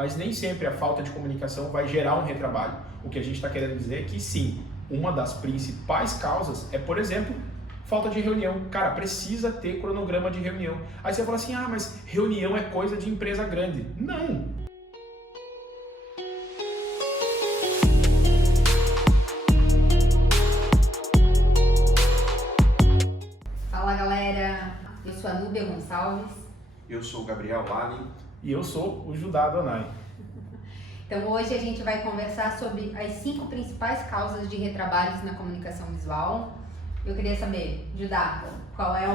mas nem sempre a falta de comunicação vai gerar um retrabalho. O que a gente está querendo dizer é que sim, uma das principais causas é, por exemplo, falta de reunião. Cara, precisa ter cronograma de reunião. Aí você fala assim, ah, mas reunião é coisa de empresa grande. Não! Fala galera, eu sou a Núbia Gonçalves. Eu sou o Gabriel Lali. E eu sou o Judá Donai. Então hoje a gente vai conversar sobre as 5 principais causas de retrabalhos na comunicação visual. Eu queria saber, Judá, qual é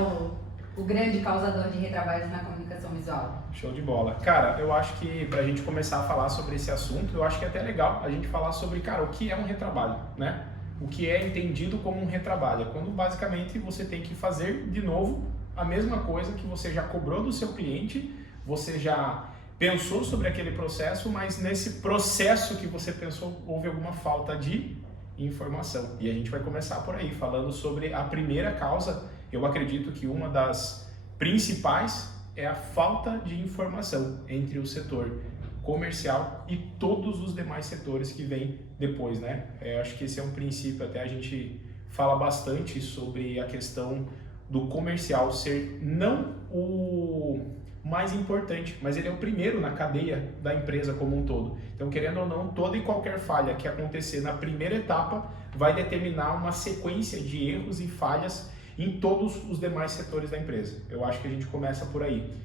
o grande causador de retrabalhos na comunicação visual? Show de bola. Cara, eu acho que pra gente começar a falar sobre esse assunto, eu acho que é até legal a gente falar sobre, cara, o que é um retrabalho, né? O que é entendido como um retrabalho? É quando basicamente você tem que fazer de novo a mesma coisa que você já cobrou do seu cliente, você já pensou sobre aquele processo, mas nesse processo que você pensou houve alguma falta de informação. E a gente vai começar por aí, falando sobre a primeira causa. Eu acredito que uma das principais é a falta de informação entre o setor comercial e todos os demais setores que vêm depois, né? Eu acho que esse é um princípio, até a gente fala bastante sobre a questão do comercial ser não o mais importante, mas ele é o primeiro na cadeia da empresa como um todo. Então, querendo ou não, toda e qualquer falha que acontecer na primeira etapa vai determinar uma sequência de erros e falhas em todos os demais setores da empresa. Eu acho que a gente começa por aí.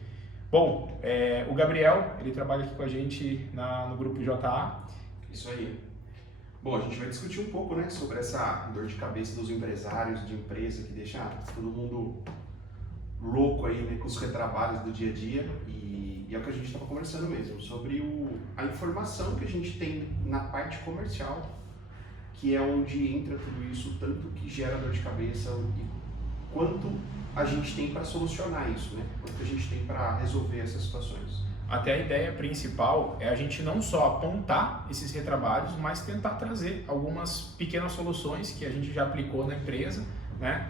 Bom, o Gabriel, ele trabalha aqui com a gente no grupo JA. Isso aí. Bom, a gente vai discutir um pouco, né, sobre essa dor de cabeça dos empresários de empresa que deixa todo mundo louco aí, né, com os retrabalhos do dia a dia e é o que a gente estava conversando mesmo, sobre a informação que a gente tem na parte comercial, que é onde entra tudo isso, tanto que gera dor de cabeça e quanto a gente tem para solucionar isso, né? Quanto a gente tem para resolver essas situações. Até a ideia principal é a gente não só apontar esses retrabalhos, mas tentar trazer algumas pequenas soluções que a gente já aplicou na empresa, né?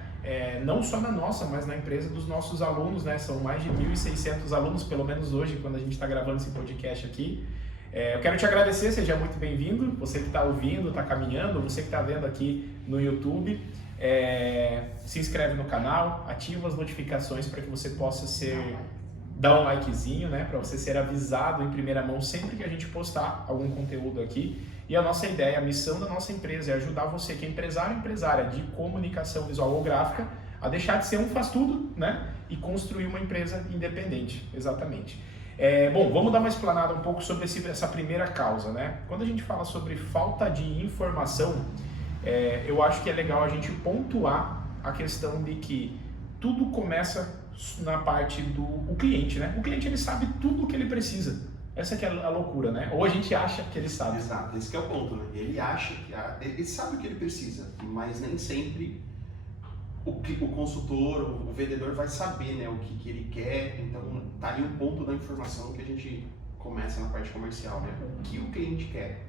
Não só na nossa, mas na empresa dos nossos alunos, né? São mais de 1.600 alunos, pelo menos hoje, quando a gente está gravando esse podcast aqui. Eu quero te agradecer, seja muito bem-vindo, você que está ouvindo, está caminhando, você que está vendo aqui no YouTube. Se inscreve no canal, ativa as notificações para que você possa dar um likezinho, né? Para você ser avisado em primeira mão sempre que a gente postar algum conteúdo aqui. E a nossa ideia, a missão da nossa empresa é ajudar você que é empresário ou empresária de comunicação visual ou gráfica a deixar de ser um faz-tudo, né? E construir uma empresa independente, exatamente. Bom, vamos dar uma explanada um pouco sobre essa primeira causa, né? Quando a gente fala sobre falta de informação, eu acho que é legal a gente pontuar a questão de que tudo começa na parte do cliente, né? O cliente, ele sabe tudo o que ele precisa. Essa que é a loucura, né? Ou a gente acha que ele sabe. Exato, esse que é o ponto, né? Ele acha que ele sabe o que ele precisa, mas nem sempre o consultor, o vendedor vai saber, né, o que ele quer. Então, tá ali um ponto da informação que a gente começa na parte comercial, né? O que o cliente quer.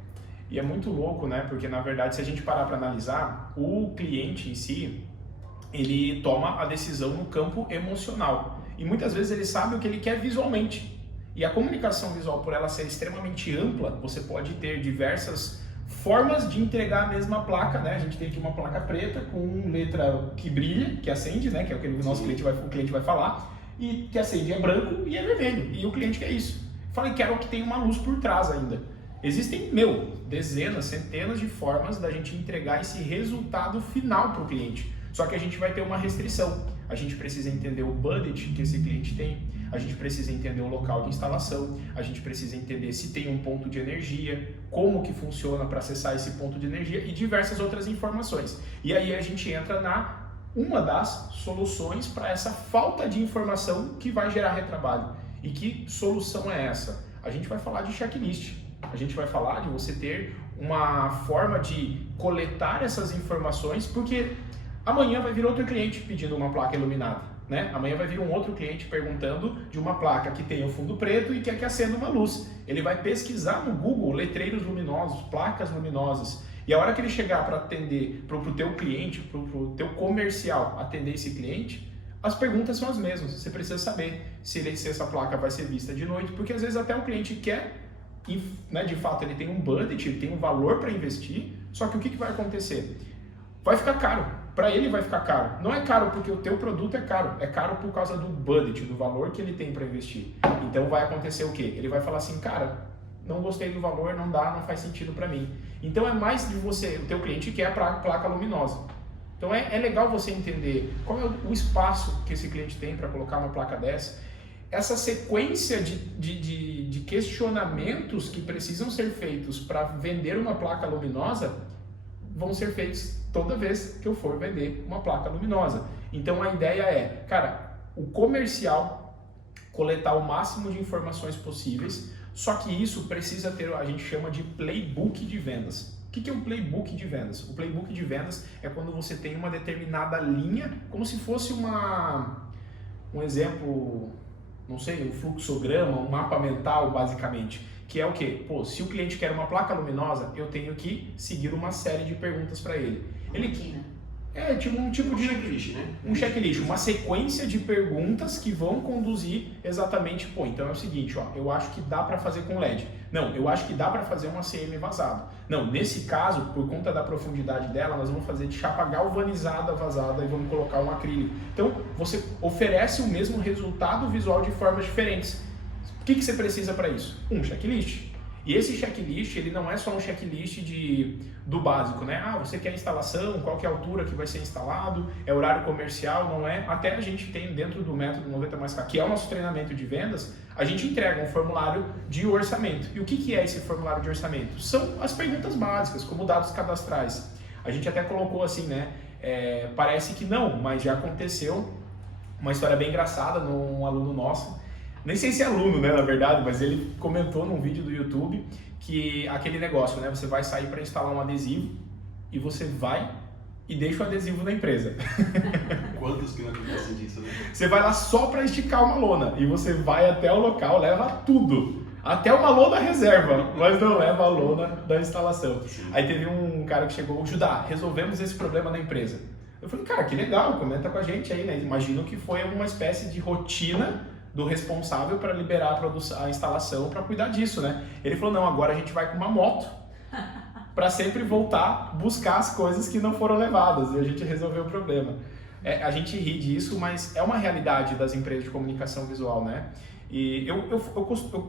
E é muito louco, né? Porque, na verdade, se a gente parar para analisar, o cliente em si, ele toma a decisão no campo emocional. E muitas vezes ele sabe o que ele quer visualmente. E a comunicação visual, por ela ser extremamente ampla, você pode ter diversas formas de entregar a mesma placa, né? A gente tem aqui uma placa preta com letra que brilha, que acende, né? Que é o que o nosso cliente vai falar. E que acende é branco e é vermelho. E o cliente quer isso. Falei, quero que tenha uma luz por trás ainda. Existem, dezenas, centenas de formas da gente entregar esse resultado final para o cliente. Só que a gente vai ter uma restrição. A gente precisa entender o budget que esse cliente tem, a gente precisa entender o local de instalação, a gente precisa entender se tem um ponto de energia, como que funciona para acessar esse ponto de energia e diversas outras informações. E aí a gente entra uma das soluções para essa falta de informação que vai gerar retrabalho. E que solução é essa? A gente vai falar de checklist. A gente vai falar de você ter uma forma de coletar essas informações, porque amanhã vai vir outro cliente pedindo uma placa iluminada, né? Amanhã vai vir um outro cliente perguntando de uma placa que tem o fundo preto e quer que acenda uma luz. Ele vai pesquisar no Google letreiros luminosos, placas luminosas. E a hora que ele chegar para atender, para o teu cliente, para o teu comercial atender esse cliente, as perguntas são as mesmas. Você precisa saber se essa placa vai ser vista de noite, porque às vezes até o cliente quer e, né, de fato ele tem um budget, ele tem um valor para investir, só que o que vai acontecer? Vai ficar caro, para ele vai ficar caro. Não é caro porque o teu produto é caro por causa do budget, do valor que ele tem para investir. Então vai acontecer o quê? Ele vai falar assim, cara, não gostei do valor, não dá, não faz sentido para mim. Então é mais de você, o teu cliente quer a placa luminosa. Então é legal você entender qual é o espaço que esse cliente tem para colocar uma placa dessa. Essa sequência de questionamentos que precisam ser feitos para vender uma placa luminosa vão ser feitos toda vez que eu for vender uma placa luminosa. Então a ideia é, cara, o comercial coletar o máximo de informações possíveis, só que isso precisa ter, a gente chama de playbook de vendas. O que é um playbook de vendas? O playbook de vendas é quando você tem uma determinada linha, como se fosse um exemplo, não sei, um fluxograma, um mapa mental, basicamente. Que é o quê? Pô, se o cliente quer uma placa luminosa, eu tenho que seguir uma série de perguntas para ele. É tipo um tipo de checklist, né? Um checklist, uma sequência de perguntas que vão conduzir exatamente, pô, então é o seguinte, ó, eu acho que dá para fazer com LED. Não, eu acho que dá para fazer uma CM vazado. Não, nesse caso, por conta da profundidade dela, nós vamos fazer de chapa galvanizada vazada e vamos colocar um acrílico. Então, você oferece o mesmo resultado visual de formas diferentes. O que você precisa para isso? Um checklist. E esse checklist, ele não é só um checklist do básico, né? Ah, você quer instalação, qual que é a altura que vai ser instalado, é horário comercial, não é? Até a gente tem dentro do método 90+K, que é o nosso treinamento de vendas, a gente entrega um formulário de orçamento. E o que é esse formulário de orçamento? São as perguntas básicas, como dados cadastrais. A gente até colocou assim, né? Parece que não, mas já aconteceu uma história bem engraçada num aluno nosso. Nem sei se é aluno, né, na verdade, mas ele comentou num vídeo do YouTube que aquele negócio, né, você vai sair para instalar um adesivo e você vai e deixa o adesivo na empresa. Quantos que não acontecem disso, né? Você vai lá só para esticar uma lona e você vai até o local, leva tudo, até uma lona reserva, mas não leva a lona da instalação. Sim. Aí teve um cara que chegou, Judá, resolvemos esse problema na empresa. Eu falei, cara, que legal, comenta com a gente aí, né? Imagino que foi uma espécie de rotina do responsável para liberar a instalação para cuidar disso, né? Ele falou, não, agora a gente vai com uma moto para sempre voltar, buscar as coisas que não foram levadas e a gente resolveu o problema. A gente ri disso, mas é uma realidade das empresas de comunicação visual, né? E eu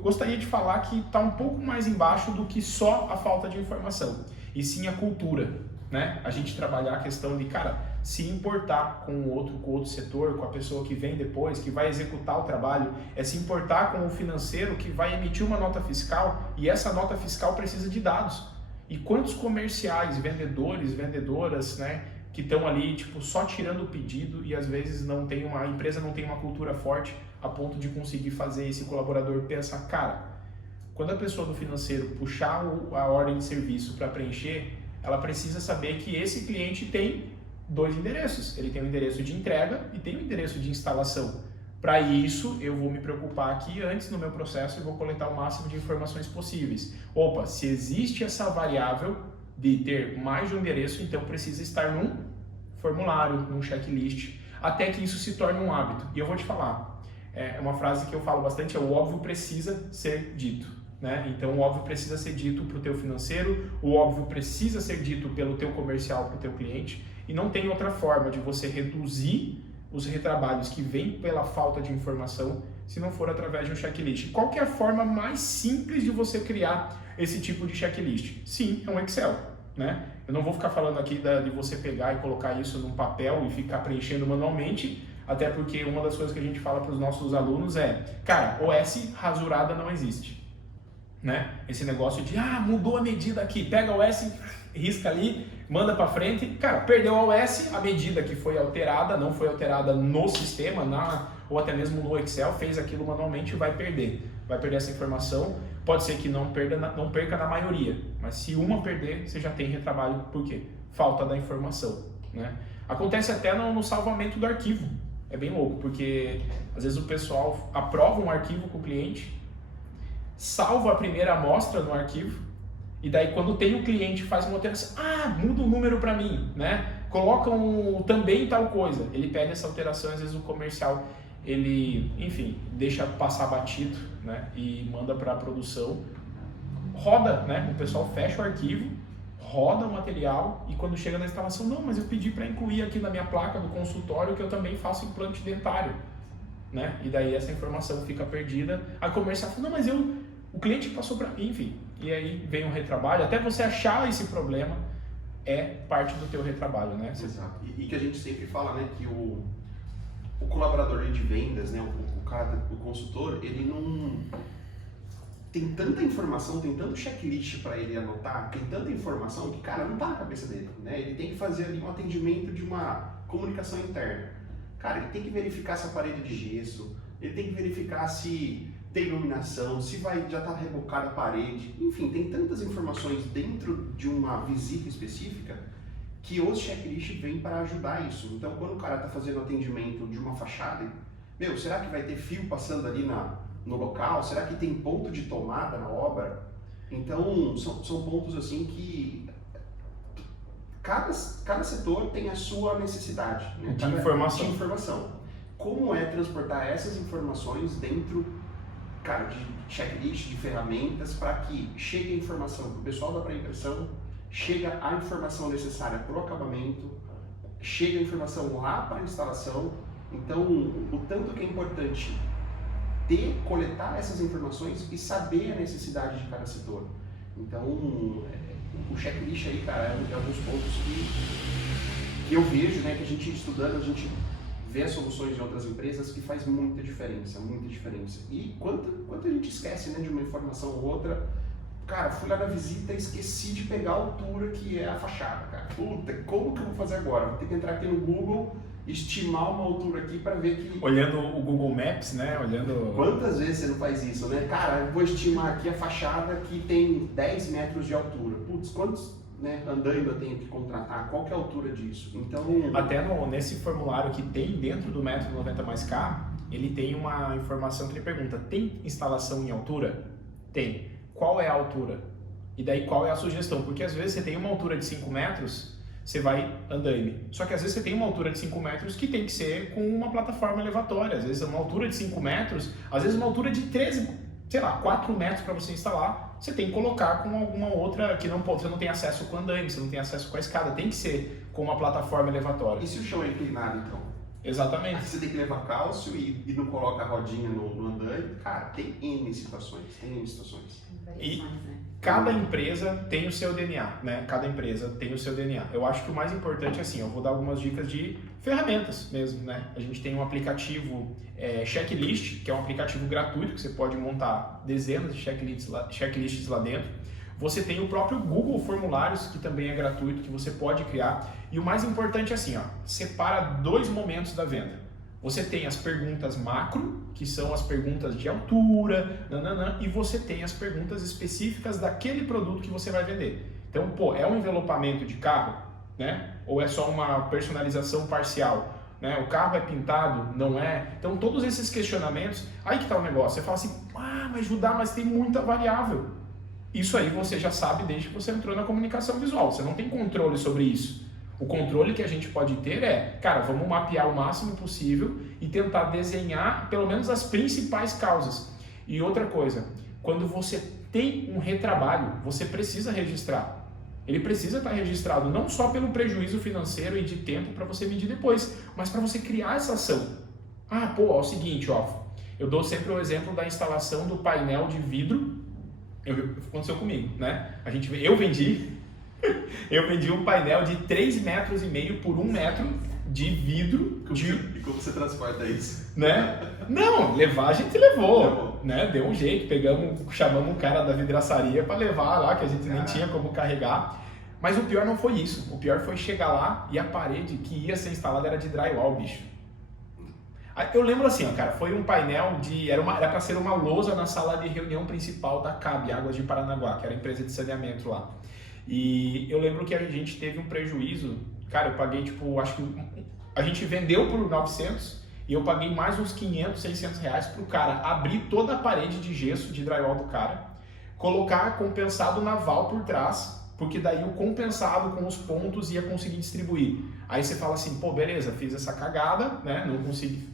gostaria de falar que está um pouco mais embaixo do que só a falta de informação, e sim a cultura, né? A gente trabalhar a questão de, cara, se importar com o outro setor, com a pessoa que vem depois, que vai executar o trabalho, é se importar com o financeiro que vai emitir uma nota fiscal e essa nota fiscal precisa de dados. E quantos comerciais, vendedores, vendedoras, né, que estão ali tipo só tirando o pedido e às vezes a empresa não tem uma cultura forte a ponto de conseguir fazer esse colaborador pensar, cara, quando a pessoa do financeiro puxar a ordem de serviço para preencher, ela precisa saber que esse cliente tem 2 endereços. Ele tem o endereço de entrega e tem o endereço de instalação. Para isso, eu vou me preocupar aqui antes no meu processo e vou coletar o máximo de informações possíveis. Opa, se existe essa variável de ter mais de um endereço, então precisa estar num formulário, num checklist, até que isso se torne um hábito. E eu vou te falar, é uma frase que eu falo bastante, o óbvio precisa ser dito. Né? Então o óbvio precisa ser dito para o teu financeiro, o óbvio precisa ser dito pelo teu comercial para o teu cliente, e não tem outra forma de você reduzir os retrabalhos que vêm pela falta de informação se não for através de um checklist. Qual que é a forma mais simples de você criar esse tipo de checklist? Sim, é um Excel, né? Eu não vou ficar falando aqui de você pegar e colocar isso num papel e ficar preenchendo manualmente, até porque uma das coisas que a gente fala para os nossos alunos é, cara, OS rasurada não existe, né? Esse negócio de, mudou a medida aqui, pega a OS, risca ali, manda para frente, cara, perdeu a OS, a medida que foi alterada, não foi alterada no sistema, ou até mesmo no Excel, fez aquilo manualmente e vai perder essa informação. Pode ser que não perca na maioria, mas se uma perder, você já tem retrabalho, por quê? Falta da informação, né? Acontece até no salvamento do arquivo, é bem louco, porque às vezes o pessoal aprova um arquivo com o cliente, salva a primeira amostra no arquivo, e daí quando tem o cliente faz uma alteração, muda o número para mim, né? Coloca também tal coisa, ele pede essa alteração, às vezes o comercial, ele, enfim, deixa passar batido, né? E manda para a produção, roda, né? O pessoal fecha o arquivo, roda o material e quando chega na instalação, não, mas eu pedi para incluir aqui na minha placa do consultório que eu também faço implante dentário, né? E daí essa informação fica perdida. A comercial fala, não, mas o cliente passou para mim, enfim. E aí vem um retrabalho, até você achar esse problema é parte do teu retrabalho, né? Exato. E que a gente sempre fala, né, que o colaborador de vendas, né, o cara, o consultor, ele não tem tanta informação, tem tanto checklist para ele anotar, tem tanta informação que, cara, não tá na cabeça dele, né? Ele tem que fazer ali um atendimento de uma comunicação interna. Cara, ele tem que verificar essa parede de gesso, ele tem que verificar se tem iluminação, se já está rebocada a parede, enfim, tem tantas informações dentro de uma visita específica que os checklists vêm para ajudar isso. Então, quando o cara está fazendo atendimento de uma fachada, será que vai ter fio passando ali no local? Será que tem ponto de tomada na obra? Então, são pontos assim que cada setor tem a sua necessidade, né? De informação. Como é transportar essas informações dentro, cara, de checklist, de ferramentas, para que chegue a informação para o pessoal da pré-impressão, chega a informação necessária para o acabamento, chega a informação lá para a instalação. Então, o tanto que é importante coletar essas informações e saber a necessidade de cada setor. Então, o checklist aí, cara, é alguns pontos que eu vejo, né, que a gente estudando, a gente vê as soluções de outras empresas que faz muita diferença, muita diferença. E quanto a gente esquece, né, de uma informação ou outra, cara, fui lá na visita e esqueci de pegar a altura que é a fachada, cara. Puta, como que eu vou fazer agora? Vou ter que entrar aqui no Google, estimar uma altura aqui para ver que... Olhando o Google Maps, né? Olhando... Quantas vezes você não faz isso, né? Cara, eu vou estimar aqui a fachada que tem 10 metros de altura. Putz, quantos, né, andaime eu tenho que contratar? Qual que é a altura disso? Então... Até nesse formulário que tem dentro do método 90+K, ele tem uma informação que ele pergunta, tem instalação em altura? Tem. Qual é a altura? E daí qual é a sugestão? Porque às vezes você tem uma altura de 5 metros... você vai andaime. Só que às vezes você tem uma altura de 5 metros que tem que ser com uma plataforma elevatória. Às vezes uma altura de 5 metros, às vezes uma altura de 4 metros para você instalar, você tem que colocar com alguma outra que você não tem acesso com andaime, você não tem acesso com a escada, tem que ser com uma plataforma elevatória. E se o chão é inclinado, então? Exatamente. Aí você tem que levar cálcio e não coloca a rodinha no andaime. Cara, tem N situações, E cada empresa tem o seu DNA, né? Cada empresa tem o seu DNA. Eu acho que o mais importante é assim, eu vou dar algumas dicas de ferramentas mesmo, né? A gente tem um aplicativo Checklist, que é um aplicativo gratuito, que você pode montar dezenas de checklists lá dentro. Você tem o próprio Google Formulários, que também é gratuito, que você pode criar. E o mais importante é assim, ó, separa 2 momentos da venda. Você tem as perguntas macro, que são as perguntas de altura, e você tem as perguntas específicas daquele produto que você vai vender. Então, é um envelopamento de carro, né? Ou é só uma personalização parcial? Né? O carro é pintado? Não é? Então, todos esses questionamentos, aí que está o negócio. Você fala assim, mas Judá, mas tem muita variável. Isso aí você já sabe desde que você entrou na comunicação visual. Você não tem controle sobre isso. O controle que a gente pode ter é, cara, vamos mapear o máximo possível e tentar desenhar pelo menos as principais causas. E outra coisa, quando você tem um retrabalho, você precisa registrar. Ele precisa estar registrado não só pelo prejuízo financeiro e de tempo para você medir depois, mas para você criar essa ação. É o seguinte, eu dou sempre o exemplo da instalação do painel de vidro. Aconteceu comigo, né? Eu vendi um painel de 3,5 metros por 1 metro de vidro. E como você transporta isso? Né? Não, levar a gente levou, né? Deu um jeito, chamamos um cara da vidraçaria para levar lá, que a gente nem tinha como carregar. Mas o pior não foi isso, o pior foi chegar lá e a parede que ia ser instalada era de drywall, bicho. Eu lembro assim, cara, foi um painel era para ser uma lousa na sala de reunião principal da CAB, Águas de Paranaguá, que era a empresa de saneamento lá. E eu lembro que a gente teve um prejuízo, cara, eu paguei acho que a gente vendeu por 900 e eu paguei mais uns 500, 600 reais pro cara abrir toda a parede de gesso de drywall do cara, colocar compensado naval por trás, porque daí o compensado com os pontos ia conseguir distribuir. Aí você fala assim, beleza, fiz essa cagada, né, não consegui,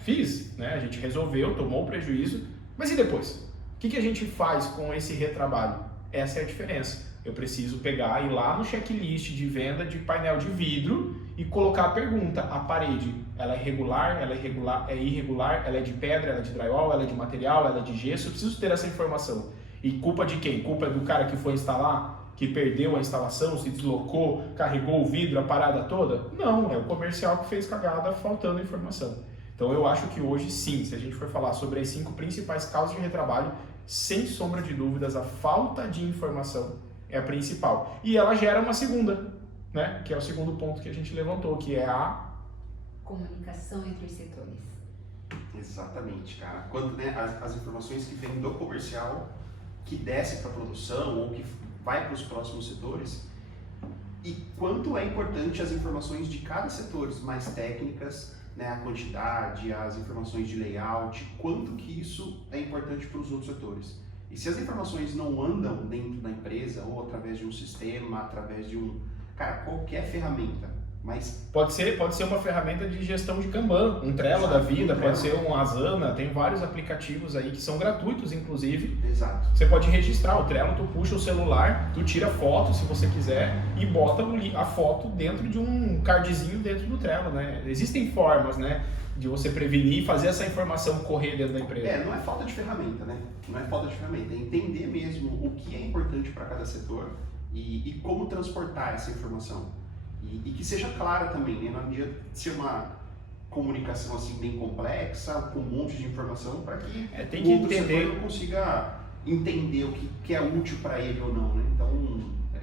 fiz, né, a gente resolveu, tomou o prejuízo, mas e depois? O que a gente faz com esse retrabalho? Essa é a diferença. Eu preciso pegar e ir lá no checklist de venda de painel de vidro e colocar a pergunta: a parede, ela é regular, ela é irregular, ela é de pedra, ela é de drywall, ela é de material, ela é de gesso? Eu preciso ter essa informação. E culpa de quem? Culpa do cara que foi instalar, que perdeu a instalação, se deslocou, carregou o vidro, a parada toda? Não, é o comercial que fez cagada faltando informação. Então eu acho que hoje sim, se a gente for falar sobre as 5 principais causas de retrabalho, sem sombra de dúvidas, a falta de informação é a principal. E ela gera uma segunda, né? Que é o segundo ponto que a gente levantou, que é a comunicação entre os setores. Exatamente, cara. Quando, né, as informações que vêm do comercial, que desce para a produção ou que vai para os próximos setores, e quanto é importante as informações de cada setor, mais técnicas, né, a quantidade, as informações de layout, quanto que isso é importante para os outros setores. E se as informações não andam dentro da empresa, ou através de um sistema, através de qualquer ferramenta, mas... Pode ser uma ferramenta de gestão de Kanban, um Trello da vida, pode ser um Asana, tem vários aplicativos aí que são gratuitos, inclusive. Exato. Você pode registrar o Trello, tu puxa o celular, tu tira foto, se você quiser, e bota a foto dentro de um cardzinho dentro do Trello, né? Existem formas, né, de você prevenir e fazer essa informação correr dentro da empresa. Não é falta de ferramenta, né? Não é falta de ferramenta, é entender mesmo o que é importante para cada setor e como transportar essa informação. E que seja clara também, né? Não adianta ser uma comunicação assim bem complexa, com um monte de informação, para que tem o que outro entender... setor não consiga entender o que é útil para ele ou não, né? Então,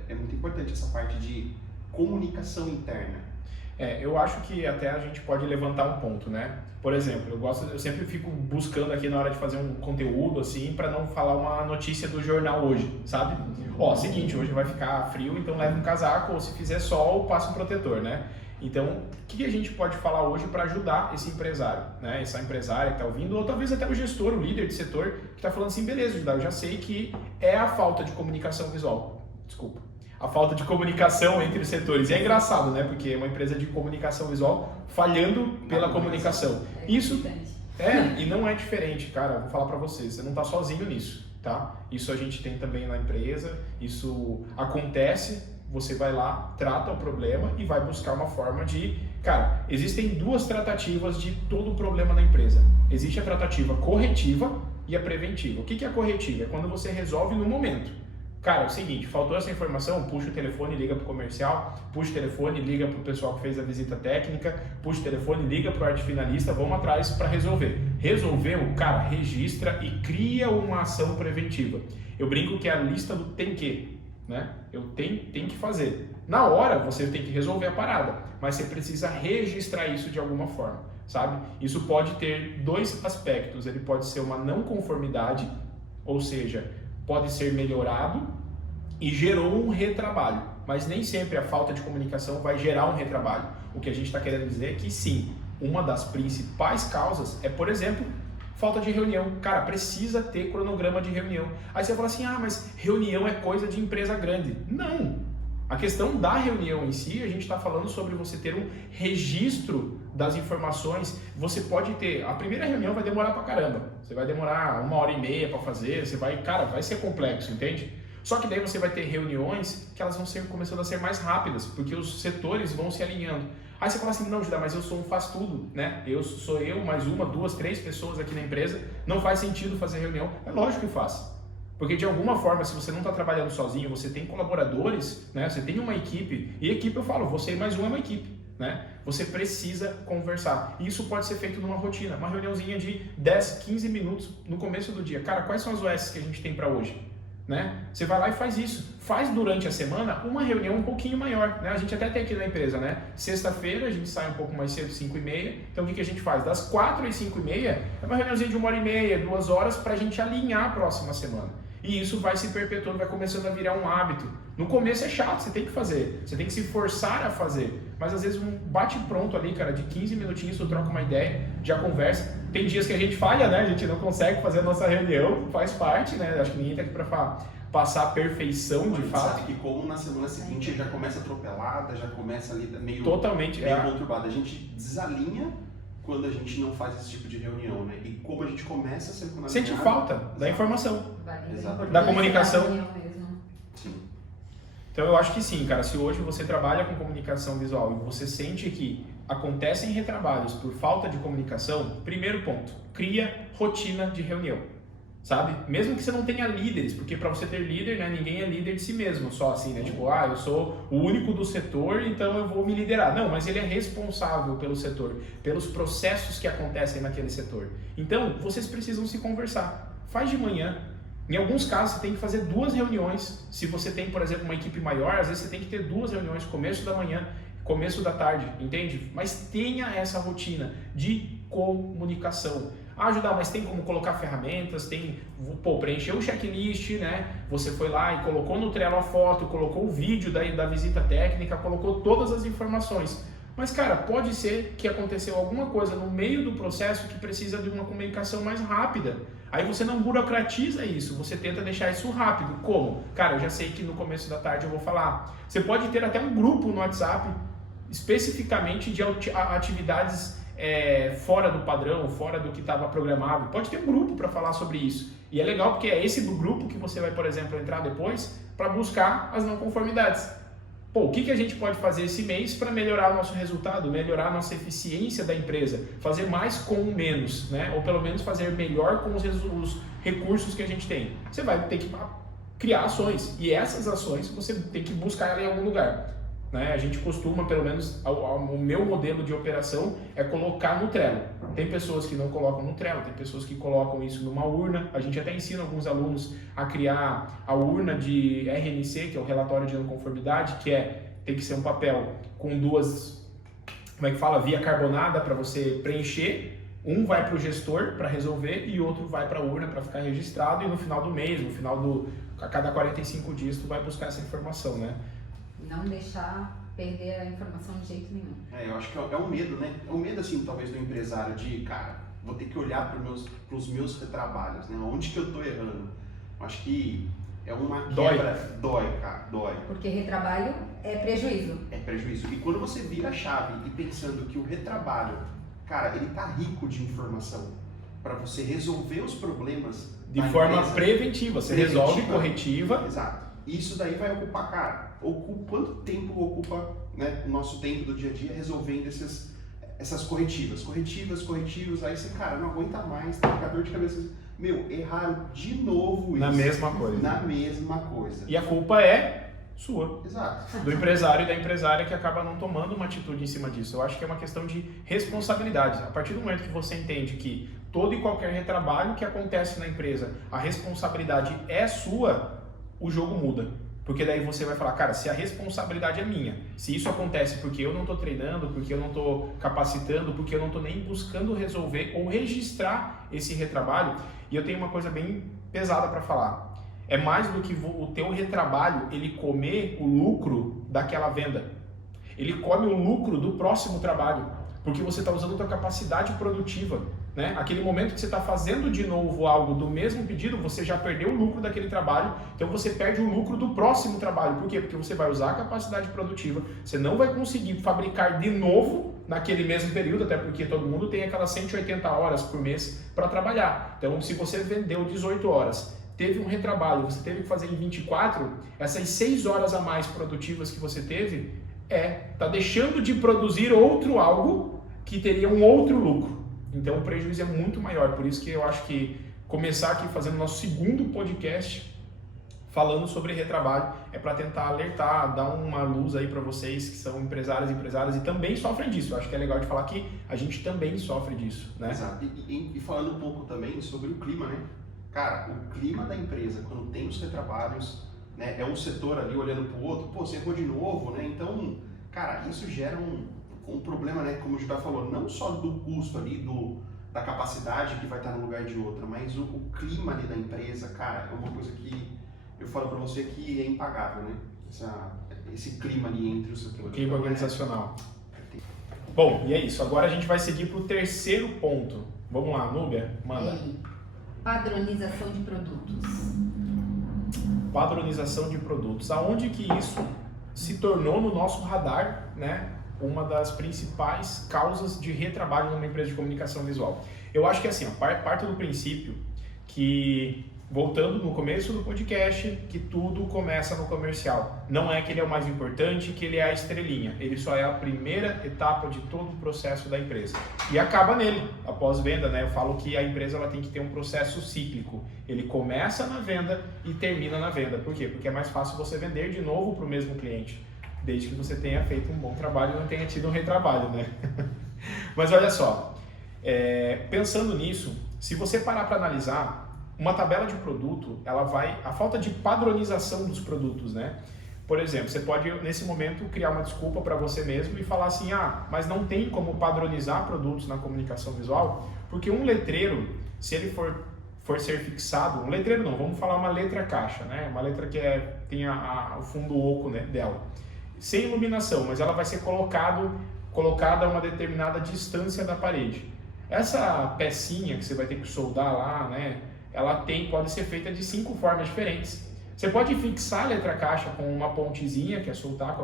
é muito importante essa parte de comunicação interna. Eu acho que até a gente pode levantar um ponto, né? Por exemplo, eu sempre fico buscando aqui na hora de fazer um conteúdo assim, para não falar uma notícia do jornal hoje, sabe? Seguinte, hoje vai ficar frio, então leva um casaco, ou se fizer sol, passa um protetor, né? Então, o que a gente pode falar hoje para ajudar esse empresário, né? Essa empresária que está ouvindo, ou talvez até o gestor, o líder de setor, que está falando assim, beleza, Judá, eu já sei que é a falta de comunicação visual. Desculpa. A falta de comunicação entre os setores. E é engraçado, né? Porque é uma empresa de comunicação visual falhando pela comunicação. Isso e não é diferente, cara. Vou falar para vocês, você não está sozinho nisso, tá? Isso a gente tem também na empresa, isso acontece, você vai lá, trata o problema e vai buscar uma forma de... Cara, existem 2 tratativas de todo o problema na empresa. Existe a tratativa corretiva e a preventiva. O que é a corretiva? É quando você resolve no momento. Cara, é o seguinte, faltou essa informação, puxa o telefone, liga pro comercial, puxa o telefone, liga pro pessoal que fez a visita técnica, puxa o telefone, liga pro arte finalista, vamos atrás para resolver. Resolveu, cara, registra e cria uma ação preventiva. Eu brinco que é a lista do tem que, né? Eu tenho que fazer. Na hora você tem que resolver a parada, mas você precisa registrar isso de alguma forma, sabe? Isso pode ter 2 aspectos, ele pode ser uma não conformidade, ou seja, pode ser melhorado e gerou um retrabalho, mas nem sempre a falta de comunicação vai gerar um retrabalho. O que a gente está querendo dizer é que sim, uma das principais causas é, por exemplo, falta de reunião. Cara, precisa ter cronograma de reunião. Aí você fala assim, mas reunião é coisa de empresa grande. Não! A questão da reunião em si, a gente está falando sobre você ter um registro das informações. Você pode ter, a primeira reunião vai demorar pra caramba, você vai demorar 1h30 para fazer, vai ser complexo, entende? Só que daí você vai ter reuniões que elas vão ser começando a ser mais rápidas, porque os setores vão se alinhando. Aí você fala assim, não, Judá, mas eu sou um faz tudo, né? Sou eu, mais 1, 2, 3 pessoas aqui na empresa, não faz sentido fazer reunião. É lógico que faz. Porque de alguma forma, se você não está trabalhando sozinho, você tem colaboradores, né? Você tem uma equipe, e equipe eu falo, você mais um é uma equipe, né? Você precisa conversar. E isso pode ser feito numa rotina, uma reuniãozinha de 10, 15 minutos no começo do dia. Cara, quais são as OS que a gente tem para hoje? Né? Você vai lá e faz isso. Faz durante a semana uma reunião um pouquinho maior, né? A gente até tem aqui na empresa, né? Sexta-feira a gente sai um pouco mais cedo, 5h30. Então o que a gente faz? Das 4 às 5h30 é uma reuniãozinha de 1h30, 2 horas para a gente alinhar a próxima semana. E isso vai se perpetuando, vai começando a virar um hábito. No começo é chato, você tem que fazer, você tem que se forçar a fazer. Mas às vezes um bate pronto ali, cara, de 15 minutinhos, tu troca uma ideia, já conversa. Tem dias que a gente falha, né? A gente não consegue fazer a nossa reunião, faz parte, né? Acho que ninguém tá aqui pra passar a perfeição de fato. Sabe que como na semana seguinte já começa atropelada, já começa ali meio totalmente conturbada. A gente desalinha quando a gente não faz esse tipo de reunião, né? E como a gente começa a ser sente falta da informação, Exatamente. da comunicação. Então eu acho que sim, cara, se hoje você trabalha com comunicação visual e você sente que acontecem retrabalhos por falta de comunicação, primeiro ponto, cria rotina de reunião, sabe? Mesmo que você não tenha líderes, porque para você ter líder, né, ninguém é líder de si mesmo, só assim, né? Tipo, eu sou o único do setor, então eu vou me liderar. Não, mas ele é responsável pelo setor, pelos processos que acontecem naquele setor. Então, vocês precisam se conversar. Faz de manhã. Em alguns casos, você tem que fazer 2 reuniões. Se você tem, por exemplo, uma equipe maior, às vezes você tem que ter 2 reuniões, começo da manhã, começo da tarde, entende? Mas tenha essa rotina de comunicação. Judá, mas tem como colocar ferramentas, preencher o checklist, né? Você foi lá e colocou no Trello a foto, colocou o vídeo da visita técnica, colocou todas as informações. Mas, cara, pode ser que aconteceu alguma coisa no meio do processo que precisa de uma comunicação mais rápida. Aí você não burocratiza isso, você tenta deixar isso rápido. Como? Cara, eu já sei que no começo da tarde eu vou falar. Você pode ter até um grupo no WhatsApp, especificamente de atividades fora do padrão, fora do que estava programado. Pode ter um grupo para falar sobre isso. E é legal porque é esse grupo que você vai, por exemplo, entrar depois para buscar as não conformidades. O que a gente pode fazer esse mês para melhorar o nosso resultado, melhorar a nossa eficiência da empresa, fazer mais com menos, né? Ou pelo menos fazer melhor com os recursos que a gente tem. Você vai ter que criar ações e essas ações você tem que buscar ela em algum lugar. Né? A gente costuma, pelo menos o meu modelo de operação é colocar no Trello. Tem pessoas que não colocam no Trello, tem pessoas que colocam isso numa urna. A gente até ensina alguns alunos a criar a urna de RNC, que é o relatório de não conformidade, que tem que ser um papel com 2, via carbonada para você preencher. Um vai para o gestor para resolver e outro vai para a urna para ficar registrado, e no final do mês, a cada 45 dias tu vai buscar essa informação, né? Não deixar perder a informação de jeito nenhum. Eu acho que é um medo, né? É um medo, assim, talvez do empresário de, cara, vou ter que olhar para os meus retrabalhos, né? Onde que eu estou errando? Acho que é uma quebra. Dói, cara, dói. Porque retrabalho é prejuízo. É prejuízo. E quando você vira a chave e pensando que o retrabalho, cara, ele tá rico de informação para você resolver os problemas de forma preventiva. Você resolve corretiva. Exato. Isso daí vai ocupar, cara, quanto tempo ocupa, né, o nosso tempo do dia a dia resolvendo essas corretivas, aí você, cara, não aguenta mais, tá com dor de cabeça, erraram de novo isso. Na mesma coisa. E a culpa é sua. Exato. Do empresário e da empresária que acaba não tomando uma atitude em cima disso. Eu acho que é uma questão de responsabilidade. A partir do momento que você entende que todo e qualquer retrabalho que acontece na empresa, a responsabilidade é sua, o jogo muda. Porque daí você vai falar, cara, se a responsabilidade é minha, se isso acontece porque eu não estou treinando, porque eu não estou capacitando, porque eu não estou nem buscando resolver ou registrar esse retrabalho, e eu tenho uma coisa bem pesada para falar. É mais do que o teu retrabalho, ele comer o lucro daquela venda. Ele come o lucro do próximo trabalho, porque você está usando a tua capacidade produtiva. Né? Aquele momento que você está fazendo de novo algo do mesmo pedido, você já perdeu o lucro daquele trabalho, então você perde o lucro do próximo trabalho. Por quê? Porque você vai usar a capacidade produtiva, você não vai conseguir fabricar de novo naquele mesmo período, até porque todo mundo tem aquelas 180 horas por mês para trabalhar. Então, se você vendeu 18 horas, teve um retrabalho, você teve que fazer em 24, essas 6 horas a mais produtivas que você teve, tá deixando de produzir algo que teria um outro lucro. Então o prejuízo é muito maior, por isso que eu acho que começar aqui fazendo nosso segundo podcast falando sobre retrabalho é para tentar alertar, dar uma luz aí para vocês que são empresários e empresárias e também sofrem disso. Eu acho que é legal de falar que a gente também sofre disso, né? Exato. E falando um pouco também sobre o clima, né? Cara, o clima da empresa, quando tem os retrabalhos, né, é um setor ali olhando para o outro, você errou de novo, né? Então, cara, isso gera um problema, né, como o Judá falou, não só do custo ali, da capacidade que vai estar no lugar de outra, mas o clima ali da empresa, cara, é uma coisa que eu falo para você que é impagável, né? Esse clima ali entre os setores. Clima organizacional. Bom, e é isso. Agora a gente vai seguir para o terceiro ponto. Vamos lá, Núbia, manda. Padronização de produtos. Padronização de produtos. Aonde que isso se tornou no nosso radar, né? Uma das principais causas de retrabalho numa empresa de comunicação visual. Eu acho que assim, parto do princípio que voltando no começo do podcast, que tudo começa no comercial. Não é que ele é o mais importante, que ele é a estrelinha. Ele só é a primeira etapa de todo o processo da empresa. E acaba nele, após venda, né? Eu falo que a empresa ela tem que ter um processo cíclico. Ele começa na venda e termina na venda. Por quê? Porque é mais fácil você vender de novo para o mesmo cliente, desde que você tenha feito um bom trabalho e não tenha tido um retrabalho, né? Mas olha só, pensando nisso, se você parar para analisar, uma tabela de produto, a falta de padronização dos produtos, né? Por exemplo, você pode, nesse momento, criar uma desculpa para você mesmo e falar assim, mas não tem como padronizar produtos na comunicação visual, porque um letreiro, se ele for ser fixado, um letreiro não, vamos falar uma letra caixa, né? Uma letra que tem o fundo oco, né, dela, sem iluminação, mas ela vai ser colocada a uma determinada distância da parede. Essa pecinha que você vai ter que soldar lá, né? Ela pode ser feita de 5 formas diferentes. Você pode fixar a letra caixa com uma pontezinha, que é soldar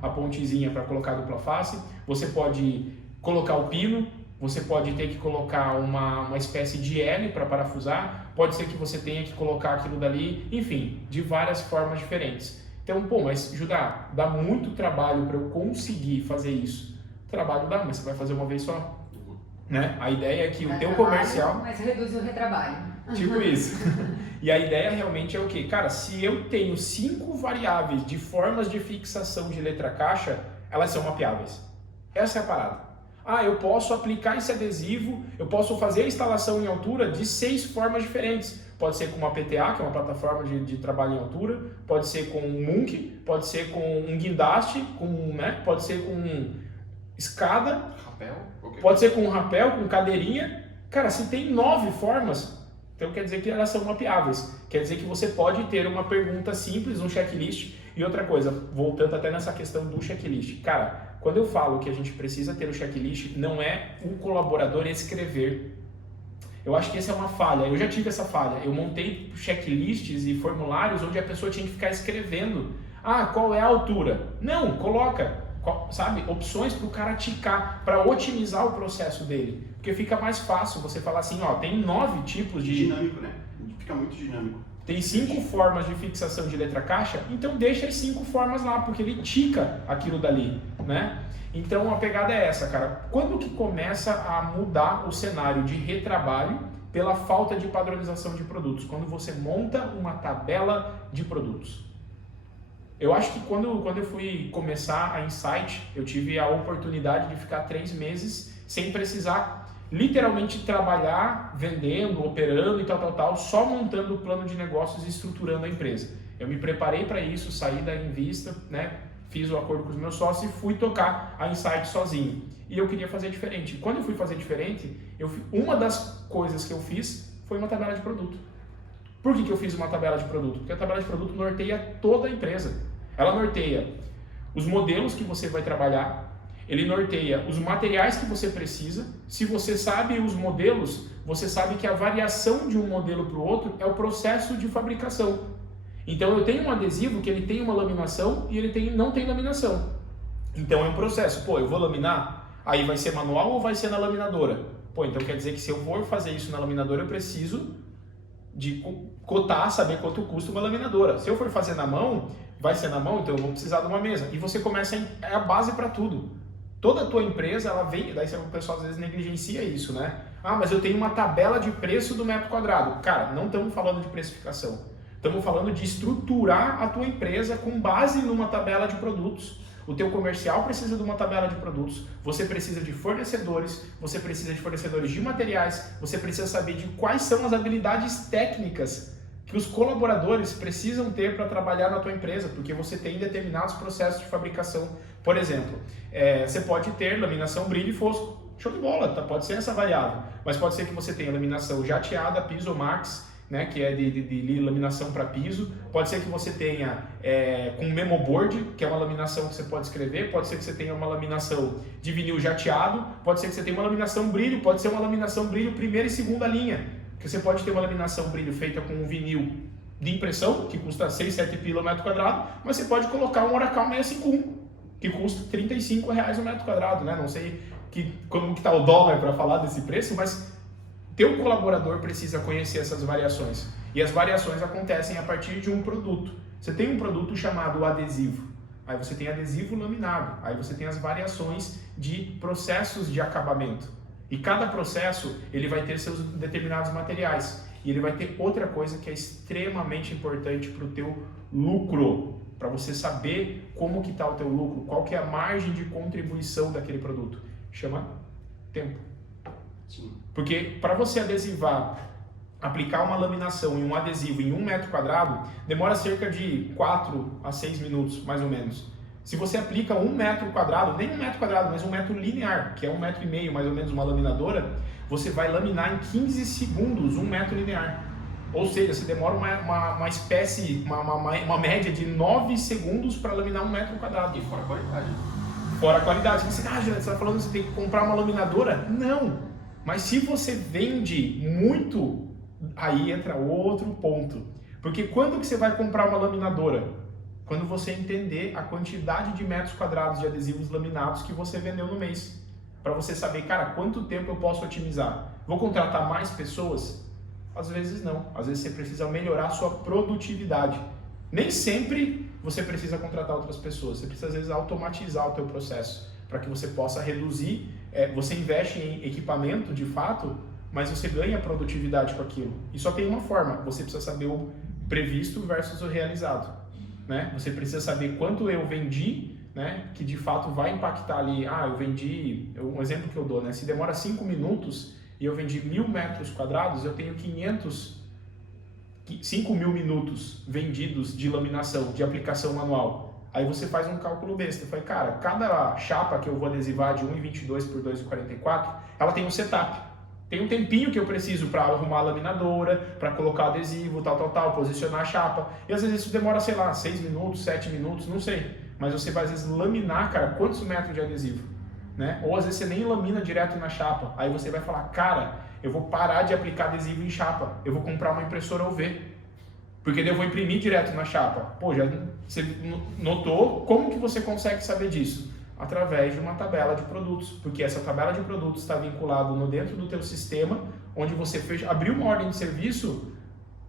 a pontezinha para colocar a dupla face. Você pode colocar o pino, você pode ter que colocar uma espécie de L para parafusar, pode ser que você tenha que colocar aquilo dali, enfim, de várias formas diferentes. Então, mas Judá, dá muito trabalho para eu conseguir fazer isso. Trabalho dá, mas você vai fazer uma vez só. Né? A ideia é que o teu comercial... Mas reduz o retrabalho. Tipo isso. E a ideia realmente é o quê? Cara, se eu tenho 5 variáveis de formas de fixação de letra caixa, elas são mapeáveis. Essa é a parada. Eu posso aplicar esse adesivo, eu posso fazer a instalação em altura de 6 formas diferentes. Pode ser com uma PTA, que é uma plataforma de trabalho em altura, pode ser com um Munch, pode ser com um guindaste, pode ser com escada, pode ser com um rapel, com cadeirinha. Cara, se tem 9 formas, então quer dizer que elas são mapeáveis. Quer dizer que você pode ter uma pergunta simples, um checklist. E outra coisa, voltando até nessa questão do checklist. Cara, quando eu falo que a gente precisa ter o checklist, não é o colaborador escrever. Eu acho que essa é uma falha. Eu já tive essa falha. Eu montei checklists e formulários onde a pessoa tinha que ficar escrevendo. Qual é a altura? Não, coloca, sabe, opções para o cara ticar, para otimizar o processo dele. Porque fica mais fácil você falar assim, tem 9 tipos de... Dinâmico, né? Fica muito dinâmico. Tem 5 formas de fixação de letra caixa, então deixa as 5 formas lá, porque ele tica aquilo dali, né? Então a pegada é essa, cara. Quando que começa a mudar o cenário de retrabalho pela falta de padronização de produtos? Quando você monta uma tabela de produtos. Eu acho que quando eu fui começar a Insight, eu tive a oportunidade de ficar 3 meses sem precisar literalmente trabalhar, vendendo, operando e tal, só montando o plano de negócios e estruturando a empresa. Eu me preparei para isso, saí da Invista, né? Fiz o acordo com os meus sócios e fui tocar a Insight sozinho. E eu queria fazer diferente. Quando eu fui fazer diferente, uma das coisas que eu fiz foi uma tabela de produto. Por que eu fiz uma tabela de produto? Porque a tabela de produto norteia toda a empresa. Ela norteia os modelos que você vai trabalhar, ele norteia os materiais que você precisa. Se você sabe os modelos, você sabe que a variação de um modelo para o outro é o processo de fabricação. Então eu tenho um adesivo que ele tem uma laminação e ele não tem laminação. Então é um processo. Eu vou laminar? Aí vai ser manual ou vai ser na laminadora? Então quer dizer que se eu for fazer isso na laminadora, eu preciso de cotar, saber quanto custa uma laminadora. Se eu for fazer na mão, vai ser na mão, então eu vou precisar de uma mesa. E você começa é a base para tudo. Toda a tua empresa, ela vem, daí o pessoal às vezes negligencia isso, né? Mas eu tenho uma tabela de preço do metro quadrado. Cara, não estamos falando de precificação. Estamos falando de estruturar a tua empresa com base numa tabela de produtos. O teu comercial precisa de uma tabela de produtos, você precisa de fornecedores, você precisa de fornecedores de materiais, você precisa saber de quais são as habilidades técnicas que os colaboradores precisam ter para trabalhar na tua empresa, porque você tem determinados processos de fabricação. Por exemplo, você pode ter laminação brilho e fosco. Show de bola, pode ser essa variável. Mas pode ser que você tenha laminação jateada, piso max, né, que é de laminação para piso. Pode ser que você tenha com memoboard, que é uma laminação que você pode escrever. Pode ser que você tenha uma laminação de vinil jateado. Pode ser que você tenha uma laminação brilho. Pode ser uma laminação brilho primeira e segunda linha. Que você pode ter uma laminação brilho feita com um vinil de impressão, que custa 6, 7 pila o metro quadrado, mas você pode colocar um Oracal 651, que custa R$35 o metro quadrado, né? Não sei como que está o dólar para falar desse preço, mas teu colaborador precisa conhecer essas variações. E as variações acontecem a partir de um produto. Você tem um produto chamado adesivo. Aí você tem adesivo laminado. Aí você tem as variações de processos de acabamento. E cada processo ele vai ter seus determinados materiais. E ele vai ter outra coisa que é extremamente importante para o teu lucro. Para você saber como que está o teu lucro, qual que é a margem de contribuição daquele produto. Chama tempo. Sim. Porque para você adesivar, aplicar uma laminação em um adesivo em 1 metro quadrado, demora cerca de 4 a 6 minutos, mais ou menos. Se você aplica 1 metro quadrado, nem 1 metro quadrado, mas 1 metro linear, que é 1,5 metro, mais ou menos, uma laminadora, você vai laminar em 15 segundos 1 metro linear. Ou seja, você demora uma média de 9 segundos para laminar 1 metro quadrado. E fora a qualidade. Fora a qualidade. Você está falando que você tem que comprar uma laminadora? Não! Mas se você vende muito, aí entra outro ponto. Porque quando que você vai comprar uma laminadora? Quando você entender a quantidade de metros quadrados de adesivos laminados que você vendeu no mês. Para você saber, cara, quanto tempo eu posso otimizar? Vou contratar mais pessoas? Às vezes não. Às vezes você precisa melhorar a sua produtividade. Nem sempre você precisa contratar outras pessoas. Você precisa, às vezes, automatizar o teu processo para que você possa reduzir. Você investe em equipamento, de fato, mas você ganha produtividade com aquilo. E só tem uma forma. Você precisa saber o previsto versus o realizado. Né? Você precisa saber quanto eu vendi, né? Que de fato vai impactar ali. Eu vendi... Um exemplo que eu dou, né? Se demora 5 minutos... e eu vendi 1.000 metros quadrados, eu tenho 5.000 minutos vendidos de laminação, de aplicação manual. Aí você faz um cálculo besta. Fala, cara, cada chapa que eu vou adesivar de 1,22 por 2,44, ela tem um setup. Tem um tempinho que eu preciso para arrumar a laminadora, para colocar adesivo, tal, posicionar a chapa. E às vezes isso demora, 6 minutos, 7 minutos, não sei. Mas você vai às vezes laminar, cara, quantos metros de adesivo? Né? Ou às vezes você nem lamina direto na chapa, aí você vai falar, cara, eu vou parar de aplicar adesivo em chapa, eu vou comprar uma impressora UV, porque daí eu vou imprimir direto na chapa. Pô, já você notou como que você consegue saber disso? Através de uma tabela de produtos, porque essa tabela de produtos está vinculada dentro do teu sistema, onde você abriu uma ordem de serviço,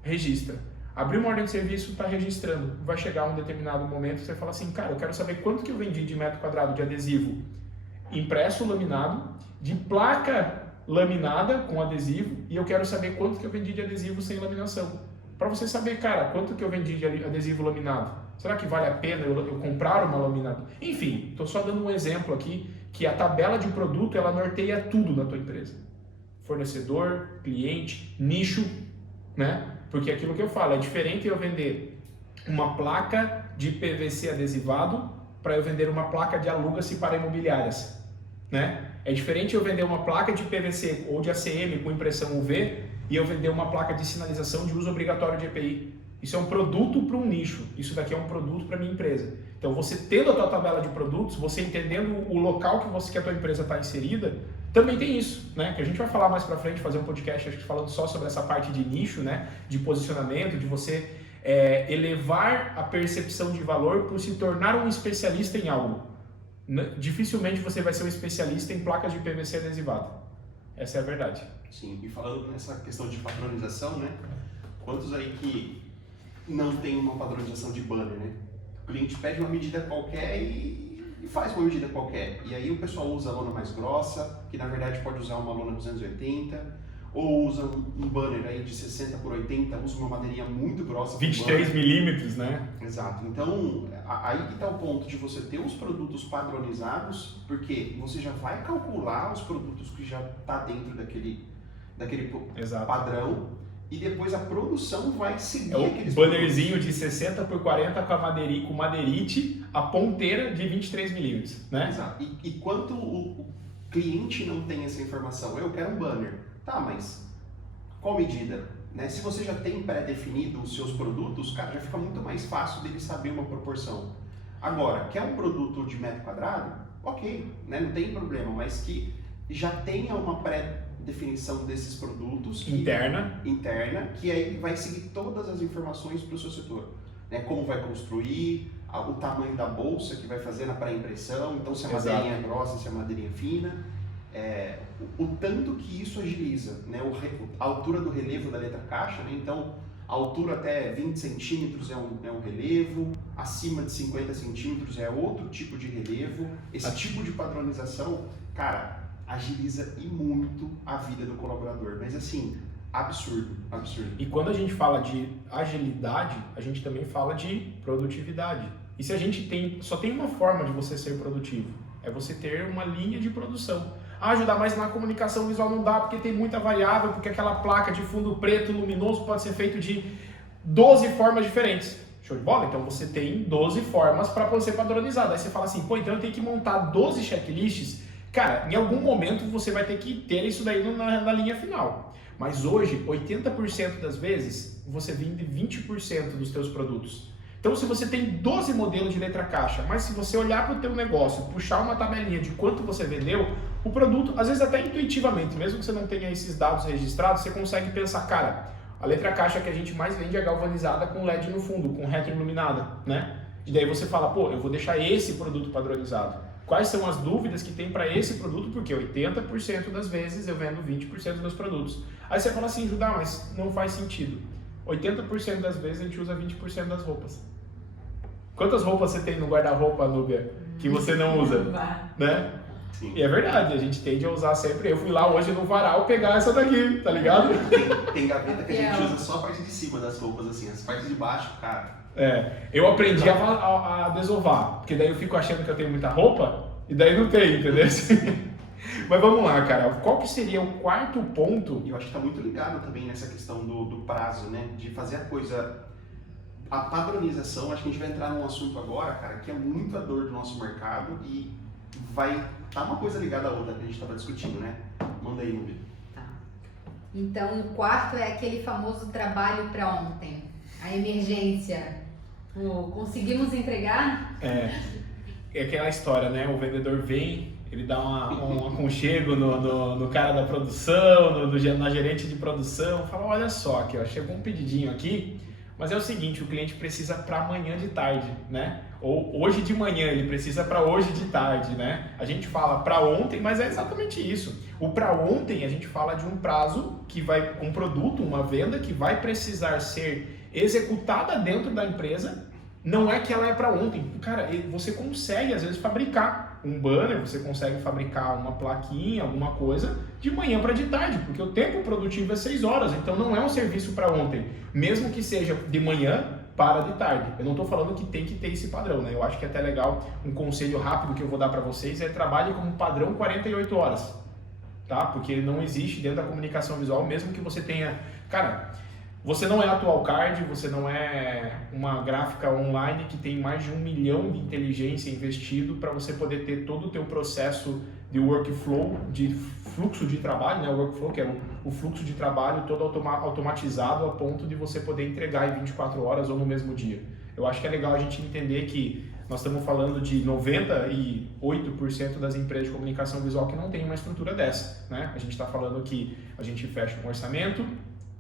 registra. Abriu uma ordem de serviço, está registrando. Vai chegar um determinado momento que você fala assim, cara, eu quero saber quanto que eu vendi de metro quadrado de adesivo impresso laminado, de placa laminada com adesivo, e eu quero saber quanto que eu vendi de adesivo sem laminação. Para você saber, cara, quanto que eu vendi de adesivo laminado. Será que vale a pena eu comprar uma laminadora? Enfim, estou só dando um exemplo aqui, que a tabela de produto, ela norteia tudo na tua empresa. Fornecedor, cliente, nicho, né? Porque aquilo que eu falo, é diferente eu vender uma placa de PVC adesivado para eu vender uma placa de aluga-se para imobiliárias. Né? É diferente eu vender uma placa de PVC ou de ACM com impressão UV e eu vender uma placa de sinalização de uso obrigatório de EPI. Isso é um produto para um nicho, isso daqui é um produto para a minha empresa. Então você tendo a tua tabela de produtos, você entendendo o local que a tua empresa está inserida, também tem isso, né? Que a gente vai falar mais para frente, fazer um podcast acho que falando só sobre essa parte de nicho, né? De posicionamento, de você elevar a percepção de valor por se tornar um especialista em algo. Dificilmente você vai ser um especialista em placas de PVC adesivado. Essa é a verdade. Sim, e falando nessa questão de padronização, né? Quantos aí que não tem uma padronização de banner, né? O cliente pede uma medida qualquer e faz uma medida qualquer. E aí o pessoal usa a lona mais grossa, que na verdade pode usar uma lona 280, ou usa um banner aí de 60 por 80, usa uma madeirinha muito grossa. 23 milímetros, né? Exato. Então, aí que está o ponto de você ter os produtos padronizados, porque você já vai calcular os produtos que já está dentro daquele padrão, e depois a produção vai seguir aqueles bannerzinho produtos. De 60 por 40 com madeirite, a ponteira de 23 milímetros, né? Exato. E quanto o cliente não tem essa informação, eu quero um banner. Tá, mas qual medida? Né? Se você já tem pré-definido os seus produtos, cara, já fica muito mais fácil dele saber uma proporção. Agora, quer um produto de metro quadrado? Ok, né? Não tem problema, mas que já tenha uma pré-definição desses produtos interna, que aí vai seguir todas as informações para o seu setor. Né? Como vai construir, o tamanho da bolsa que vai fazer na pré-impressão, então se a madeirinha é grossa, se a madeirinha é fina. o tanto que isso agiliza, né? A altura do relevo da letra caixa, né? Então, a altura até 20 centímetros é um relevo, acima de 50 centímetros é outro tipo de relevo. Esse tipo de padronização, cara, agiliza e muito a vida do colaborador. Mas assim, absurdo. E quando a gente fala de agilidade, a gente também fala de produtividade. E se a gente só tem uma forma de você ser produtivo, é você ter uma linha de produção. Ajudar mais na comunicação visual não dá, porque tem muita variável, porque aquela placa de fundo preto luminoso pode ser feito de 12 formas diferentes. Show de bola? Então você tem 12 formas para você padronizar. Daí você fala assim, pô, então eu tenho que montar 12 checklists. Cara, em algum momento você vai ter que ter isso daí na linha final. Mas hoje, 80% das vezes, você vende 20% dos teus produtos. Então, se você tem 12 modelos de letra caixa, mas se você olhar para o teu negócio, puxar uma tabelinha de quanto você vendeu, o produto, às vezes até intuitivamente, mesmo que você não tenha esses dados registrados, você consegue pensar, cara, a letra caixa que a gente mais vende é galvanizada com LED no fundo, com retroiluminada, né? E daí você fala, pô, eu vou deixar esse produto padronizado. Quais são as dúvidas que tem para esse produto? Porque 80% das vezes eu vendo 20% dos meus produtos. Aí você fala assim, Judá, mas não faz sentido. 80% das vezes a gente usa 20% das roupas. Quantas roupas você tem no guarda-roupa, Núbia, que você não usa? Né? Sim. E é verdade, a gente tende a usar sempre. Eu fui lá hoje no varal pegar essa daqui, tá ligado? Tem gaveta que a gente usa só a parte de cima das roupas, assim, as partes de baixo, cara. Eu aprendi a desovar, porque daí eu fico achando que eu tenho muita roupa e daí não tem, entendeu? Mas vamos lá, cara, qual que seria o quarto ponto? E eu acho que tá muito ligado também nessa questão do prazo, né? De fazer a coisa... A padronização, acho que a gente vai entrar num assunto agora, cara, que é muito a dor do nosso mercado e vai tá uma coisa ligada à outra que a gente estava discutindo, né? Manda aí, Núbia. Tá. Então, o quarto é aquele famoso trabalho para ontem. A emergência. Conseguimos entregar? É aquela história, né? O vendedor vem, ele dá um aconchego no cara da produção, na gerente de produção, fala, olha só, aqui, ó, chegou um pedidinho aqui, mas é o seguinte, o cliente precisa para amanhã de tarde, né? Ou hoje de manhã, ele precisa para hoje de tarde, né? A gente fala para ontem, mas é exatamente isso. O para ontem, a gente fala de um prazo que vai, um produto, uma venda que vai precisar ser executada dentro da empresa, não é que ela é para ontem. Cara, você consegue às vezes fabricar um banner, você consegue fabricar uma plaquinha, alguma coisa, de manhã para de tarde, porque o tempo produtivo é 6 horas, então não é um serviço para ontem, mesmo que seja de manhã para de tarde. Eu não estou falando que tem que ter esse padrão, né? Eu acho que é até legal, um conselho rápido que eu vou dar para vocês é trabalhe como padrão 48 horas, tá? Porque não existe dentro da comunicação visual, mesmo que você tenha... Cara, você não é atual card, você não é uma gráfica online que tem mais de 1 milhão de inteligência investido para você poder ter todo o teu processo de workflow, de fluxo de trabalho, né? O workflow que é o fluxo de trabalho todo automatizado a ponto de você poder entregar em 24 horas ou no mesmo dia. Eu acho que é legal a gente entender que nós estamos falando de 98% das empresas de comunicação visual que não tem uma estrutura dessa, né? A gente está falando que a gente fecha um orçamento,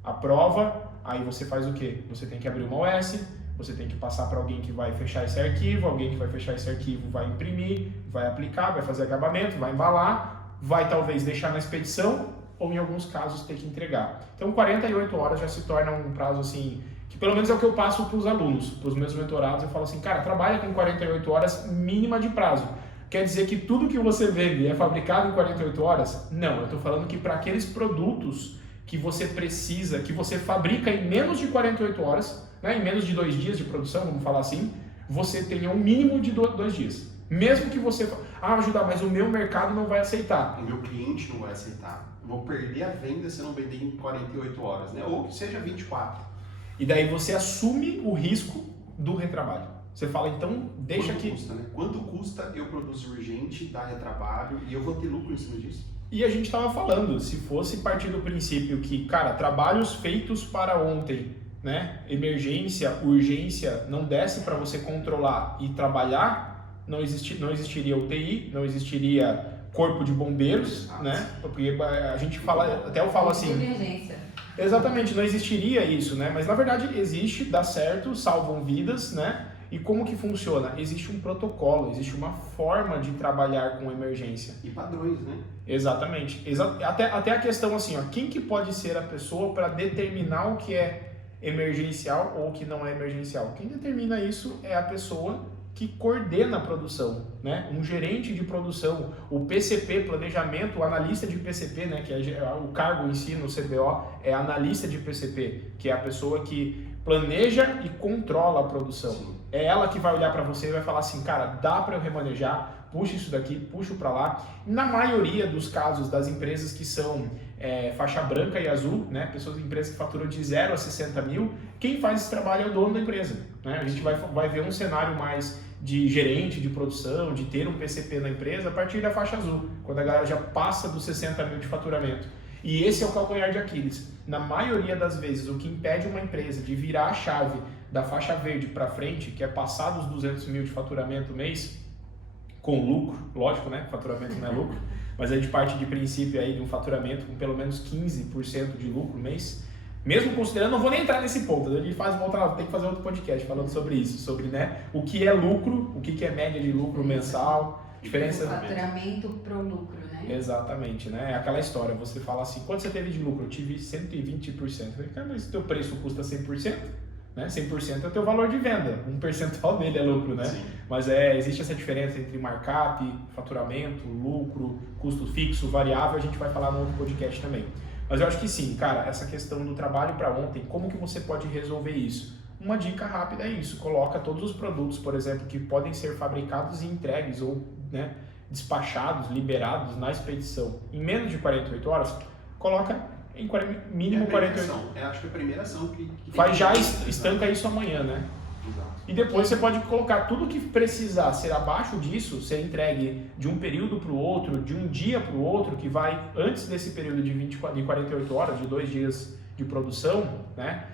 aprova, aí você faz o quê? Você tem que abrir uma OS, você tem que passar para alguém que vai fechar esse arquivo, alguém que vai fechar esse arquivo vai imprimir, vai aplicar, vai fazer acabamento, vai embalar, vai talvez deixar na expedição ou em alguns casos ter que entregar. Então 48 horas já se torna um prazo assim, que pelo menos é o que eu passo para os alunos, para os meus mentorados, eu falo assim, cara, trabalha com 48 horas mínima de prazo. Quer dizer que tudo que você vende é fabricado em 48 horas? Não, eu estou falando que para aqueles produtos que você precisa, que você fabrica em menos de 48 horas, né, em menos de 2 dias de produção, vamos falar assim, você tenha um mínimo de 2 dias. Mesmo que você... Judá, mas o meu mercado não vai aceitar. O meu cliente não vai aceitar. Eu vou perder a venda se eu não vender em 48 horas, né? Ou que seja 24. E daí você assume o risco do retrabalho. Você fala, então, deixa Quanto que... custa, né? Quanto custa eu produzir urgente, dar retrabalho e eu vou ter lucro em cima disso? E a gente estava falando, se fosse partir do princípio que, cara, trabalhos feitos para ontem, né? Emergência, urgência, não desse para você controlar e trabalhar, não existiria UTI, não existiria corpo de bombeiros, né? Porque a gente fala, até eu falo assim... Emergência. Exatamente, não existiria isso, né? Mas na verdade existe, dá certo, salvam vidas, né? E como que funciona? Existe um protocolo, existe uma forma de trabalhar com emergência. E padrões, né? Exatamente. Até a questão assim, ó, quem que pode ser a pessoa para determinar o que é emergencial ou o que não é emergencial? Quem determina isso é a pessoa que coordena a produção, né? Um gerente de produção, o PCP, planejamento, o analista de PCP, né? Que é o cargo em si no CBO, é analista de PCP, que é a pessoa que planeja e controla a produção. Sim. É ela que vai olhar para você e vai falar assim, cara, dá para eu remanejar, puxa isso daqui, puxa para lá. Na maioria dos casos das empresas que são faixa branca e azul, né? Empresas que faturam de 0 a 60 mil, quem faz esse trabalho é o dono da empresa, né? A gente vai ver um cenário mais de gerente de produção, de ter um PCP na empresa a partir da faixa azul, quando a galera já passa dos 60 mil de faturamento. E esse é o calcanhar de Aquiles. Na maioria das vezes, o que impede uma empresa de virar a chave da faixa verde para frente, que é passar dos 200 mil de faturamento mês, com lucro, lógico, né? Faturamento não é lucro, mas a gente parte de princípio aí de um faturamento com pelo menos 15% de lucro mês. Mesmo considerando, não vou nem entrar nesse ponto, a gente tem que fazer outro podcast falando sobre isso, sobre, né, o que é lucro, o que é média de lucro mensal, diferença... O faturamento pro lucro, né? Exatamente, né? É aquela história, você fala assim, quanto você teve de lucro? Eu tive 120%. Eu falei, cara, mas se o teu preço custa 100%, né? 100% é o teu valor de venda, um percentual dele é lucro, né? Sim. Mas existe essa diferença entre markup, faturamento, lucro, custo fixo, variável, a gente vai falar no outro podcast também. Mas eu acho que sim, cara, essa questão do trabalho para ontem, como que você pode resolver isso? Uma dica rápida é isso, coloca todos os produtos, por exemplo, que podem ser fabricados e entregues ou, né, despachados, liberados na expedição em menos de 48 horas, coloca em mínimo 48 horas. Acho que é a primeira ação que Faz já, estanca isso amanhã, né? Exato. E depois você pode colocar tudo que precisar ser abaixo disso, ser entregue de um período para o outro, de um dia para o outro, que vai antes desse período de 48 horas, de 2 dias de produção, né?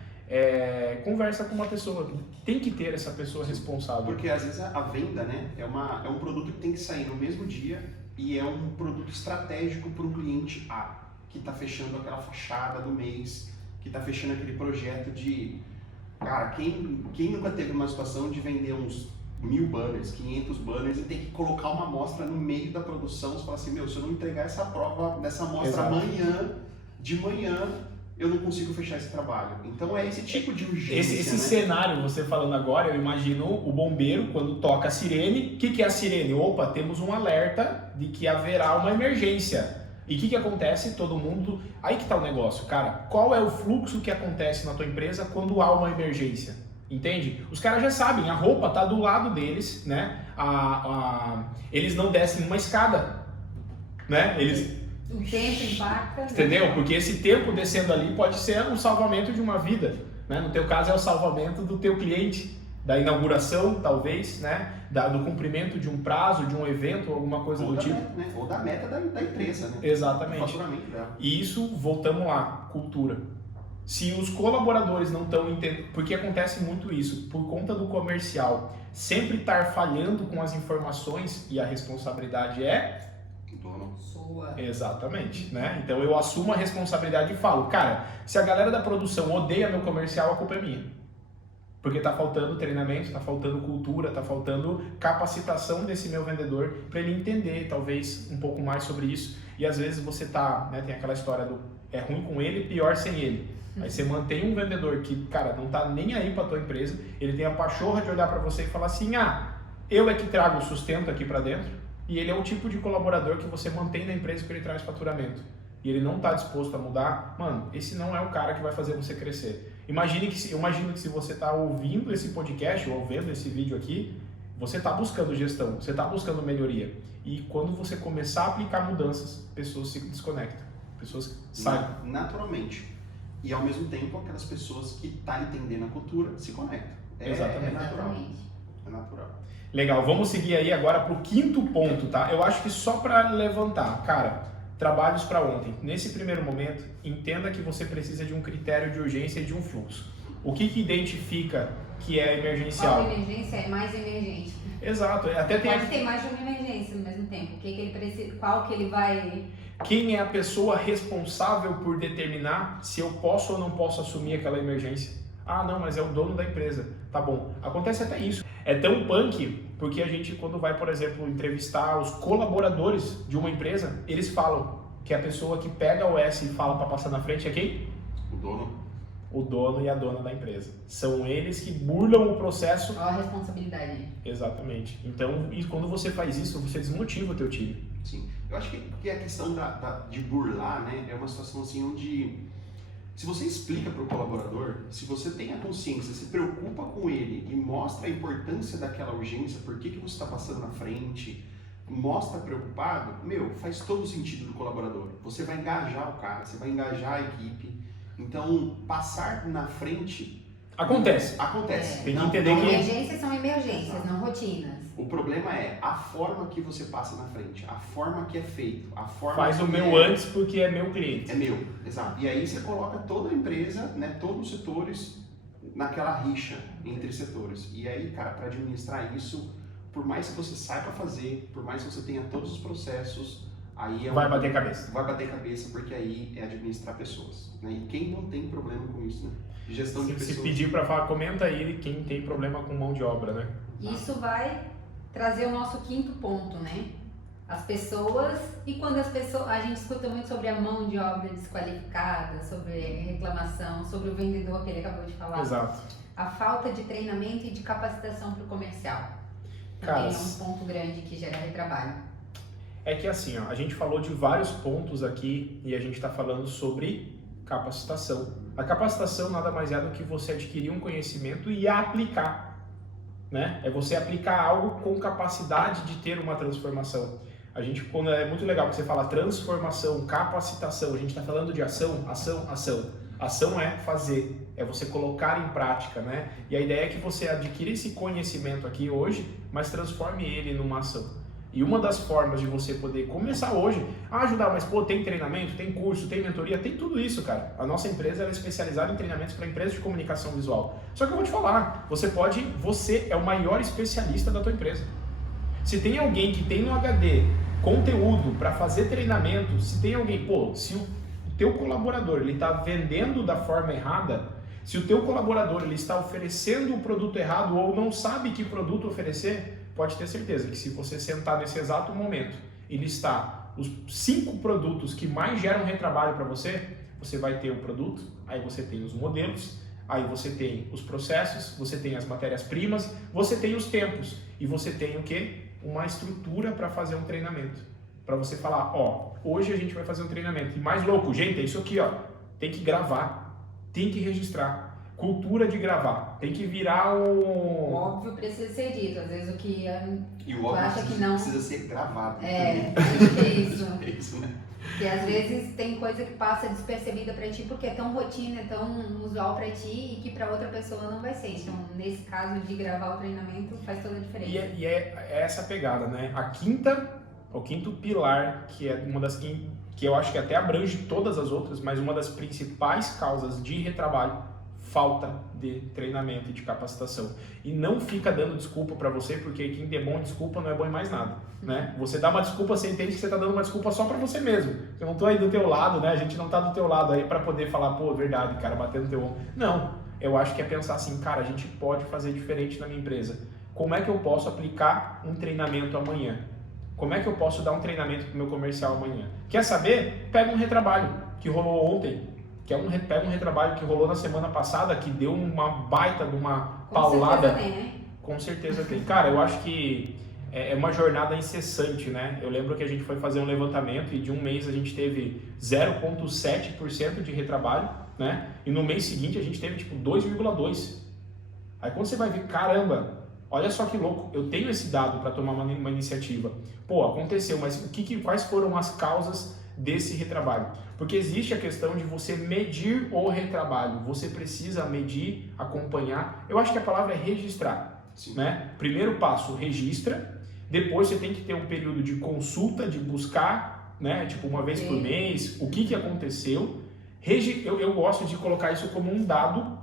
Conversa com uma pessoa, tem que ter essa pessoa responsável. Porque às vezes a venda, né, é um produto que tem que sair no mesmo dia e é um produto estratégico para um cliente A, que está fechando aquela fachada do mês, que está fechando aquele projeto de... Cara, quem nunca teve uma situação de vender uns 1000 banners, 500 banners e ter que colocar uma amostra no meio da produção, você fala assim, meu, se eu não entregar essa prova dessa amostra de manhã, eu não consigo fechar esse trabalho. Então é esse tipo de urgência, Esse né? cenário, você falando agora, eu imagino o bombeiro quando toca a sirene. O que é a sirene? Opa, temos um alerta de que haverá uma emergência. E o que acontece? Todo mundo... Aí que tá o negócio, cara. Qual é o fluxo que acontece na tua empresa quando há uma emergência? Entende? Os caras já sabem, a roupa tá do lado deles, né? Eles não descem uma escada, né? O tempo impacta. Entendeu? Porque esse tempo descendo ali pode ser um salvamento de uma vida, né? No teu caso é o salvamento do teu cliente, da inauguração, talvez, né? Do cumprimento de um prazo, de um evento, alguma coisa do tipo. Meta, né? Ou da meta da empresa, né? Exatamente. O faturamento dela. E isso, voltamos lá, cultura. Se os colaboradores não estão entendendo, porque acontece muito isso, por conta do comercial sempre estar falhando com as informações e a responsabilidade é... Dono. Sua. Exatamente, né? Então eu assumo a responsabilidade e falo, cara, se a galera da produção odeia meu comercial, a culpa é minha. Porque tá faltando treinamento, tá faltando cultura, tá faltando capacitação desse meu vendedor para ele entender talvez um pouco mais sobre isso. E às vezes você tá, né, tem aquela história do é ruim com ele, pior sem ele. Aí você mantém um vendedor que, cara, não tá nem aí pra tua empresa, ele tem a pachorra de olhar para você e falar assim, eu é que trago o sustento aqui para dentro, e ele é o tipo de colaborador que você mantém na empresa porque ele traz faturamento. E ele não tá disposto a mudar, mano, esse não é o cara que vai fazer você crescer. Imagine que se você está ouvindo esse podcast ou vendo esse vídeo aqui, você está buscando gestão, você está buscando melhoria. E quando você começar a aplicar mudanças, pessoas se desconectam, pessoas saem. Naturalmente. E ao mesmo tempo, aquelas pessoas que estão entendendo a cultura se conectam. Exatamente. É natural. Exatamente. É natural. Legal, vamos seguir aí agora para o quinto ponto, tá? Eu acho que só para levantar, cara... Trabalhos para ontem. Nesse primeiro momento, entenda que você precisa de um critério de urgência e de um fluxo. O que identifica que é emergencial? Qual emergência é mais emergente? Exato. Até tem Pode ter mais de uma emergência no mesmo tempo. Qual que ele vai... Quem é a pessoa responsável por determinar se eu posso ou não posso assumir aquela emergência? Ah, não, mas é o dono da empresa. Tá bom. Acontece até isso. É tão punk porque a gente, quando vai, por exemplo, entrevistar os colaboradores de uma empresa, eles falam que a pessoa que pega o S e fala para passar na frente é quem? O dono. O dono e a dona da empresa. São eles que burlam o processo. Olha a responsabilidade. Exatamente. Então, e quando você faz isso, você desmotiva o teu time. Sim. Eu acho que a questão de burlar, né, é uma situação assim onde, se você explica para o colaborador, se você tem a consciência, se preocupa com ele e mostra a importância daquela urgência, por que você está passando na frente, mostra preocupado, faz todo o sentido do colaborador. Você vai engajar o cara, você vai engajar a equipe. Então, passar na frente... Acontece. Tem que entender que... Emergências são emergências, não rotinas. O problema é a forma que você passa na frente, a forma que é feito, a forma Faz que o meu antes porque é meu cliente. É meu, exato. E aí você coloca toda a empresa, né, todos os setores naquela rixa entre setores. E aí, cara, para administrar isso, por mais que você saiba fazer, por mais que você tenha todos os processos, aí vai bater cabeça. Vai bater cabeça porque aí é administrar pessoas, né? E quem não tem problema com isso, né? Gestão de pessoas. Se pedir para falar, comenta aí quem tem problema com mão de obra, né? Isso vai trazer o nosso quinto ponto, né? As pessoas, e quando as pessoas, a gente escuta muito sobre a mão de obra desqualificada, sobre reclamação, sobre o vendedor que ele acabou de falar. Exato. A falta de treinamento e de capacitação para o comercial. Cara, Também é um ponto grande que gera retrabalho. É que assim, ó, a gente falou de vários pontos aqui e a gente está falando sobre capacitação. A capacitação nada mais é do que você adquirir um conhecimento e aplicar. Né? É você aplicar algo com capacidade de ter uma transformação. A gente, quando é muito legal que você fala transformação, capacitação, a gente está falando de ação, ação, ação. Ação é fazer, é você colocar em prática, né? E a ideia é que você adquira esse conhecimento aqui hoje, mas transforme ele numa ação. E uma das formas de você poder começar hoje a ajudar, mas pô, tem treinamento, tem curso, tem mentoria, tem tudo isso, cara. A nossa empresa ela é especializada em treinamentos para empresas de comunicação visual. Só que eu vou te falar, você é o maior especialista da tua empresa. Se tem alguém que tem no HD conteúdo para fazer treinamento, se tem alguém, se o teu colaborador ele está vendendo da forma errada, se o teu colaborador ele está oferecendo o produto errado ou não sabe que produto oferecer, pode ter certeza que se você sentar nesse exato momento e listar os 5 produtos que mais geram retrabalho para você, você vai ter o produto, aí você tem os modelos, aí você tem os processos, você tem as matérias-primas, você tem os tempos e você tem o quê? Uma estrutura para fazer um treinamento. Para você falar, hoje a gente vai fazer um treinamento. E mais louco, gente, é isso aqui, tem que gravar, tem que registrar. Cultura de gravar, tem que virar O óbvio precisa ser dito, às vezes o que e o óbvio acha que não precisa ser gravado. é isso. É isso, né? Porque às vezes tem coisa que passa despercebida pra ti porque é tão rotina, é tão usual pra ti e que pra outra pessoa não vai ser. Então, nesse caso de gravar o treinamento, faz toda a diferença. E é essa pegada, né? O quinto pilar, que é uma das que eu acho que até abrange todas as outras, mas uma das principais causas de retrabalho, falta de treinamento e de capacitação. E não fica dando desculpa para você, porque quem der bom desculpa não é bom em mais nada, né? Você dá uma desculpa, você entende que você tá dando uma desculpa só para você mesmo. Eu não tô aí do teu lado, né? A gente não tá do teu lado aí para poder falar, verdade, cara, batendo no teu ombro. Não, eu acho que é pensar assim, cara, a gente pode fazer diferente na minha empresa. Como é que eu posso aplicar um treinamento amanhã? Como é que eu posso dar um treinamento pro meu comercial amanhã? Quer saber? Pega um retrabalho que rolou ontem. Pega um retrabalho que rolou na semana passada, que deu uma baita de uma paulada. Com certeza tem, né? Com certeza tem. Cara, eu acho que é uma jornada incessante, né? Eu lembro que a gente foi fazer um levantamento e de um mês a gente teve 0,7% de retrabalho, né? E no mês seguinte a gente teve tipo 2,2%. Aí quando você vai ver, caramba, olha só que louco, eu tenho esse dado para tomar uma iniciativa. Aconteceu, mas quais foram as causas desse retrabalho? Porque existe a questão de você medir o retrabalho. Você precisa medir, acompanhar. Eu acho que a palavra é registrar. Né? Primeiro passo, registra. Depois você tem que ter um período de consulta, de buscar, né? Tipo uma vez por mês, o que aconteceu. Eu gosto de colocar isso como um dado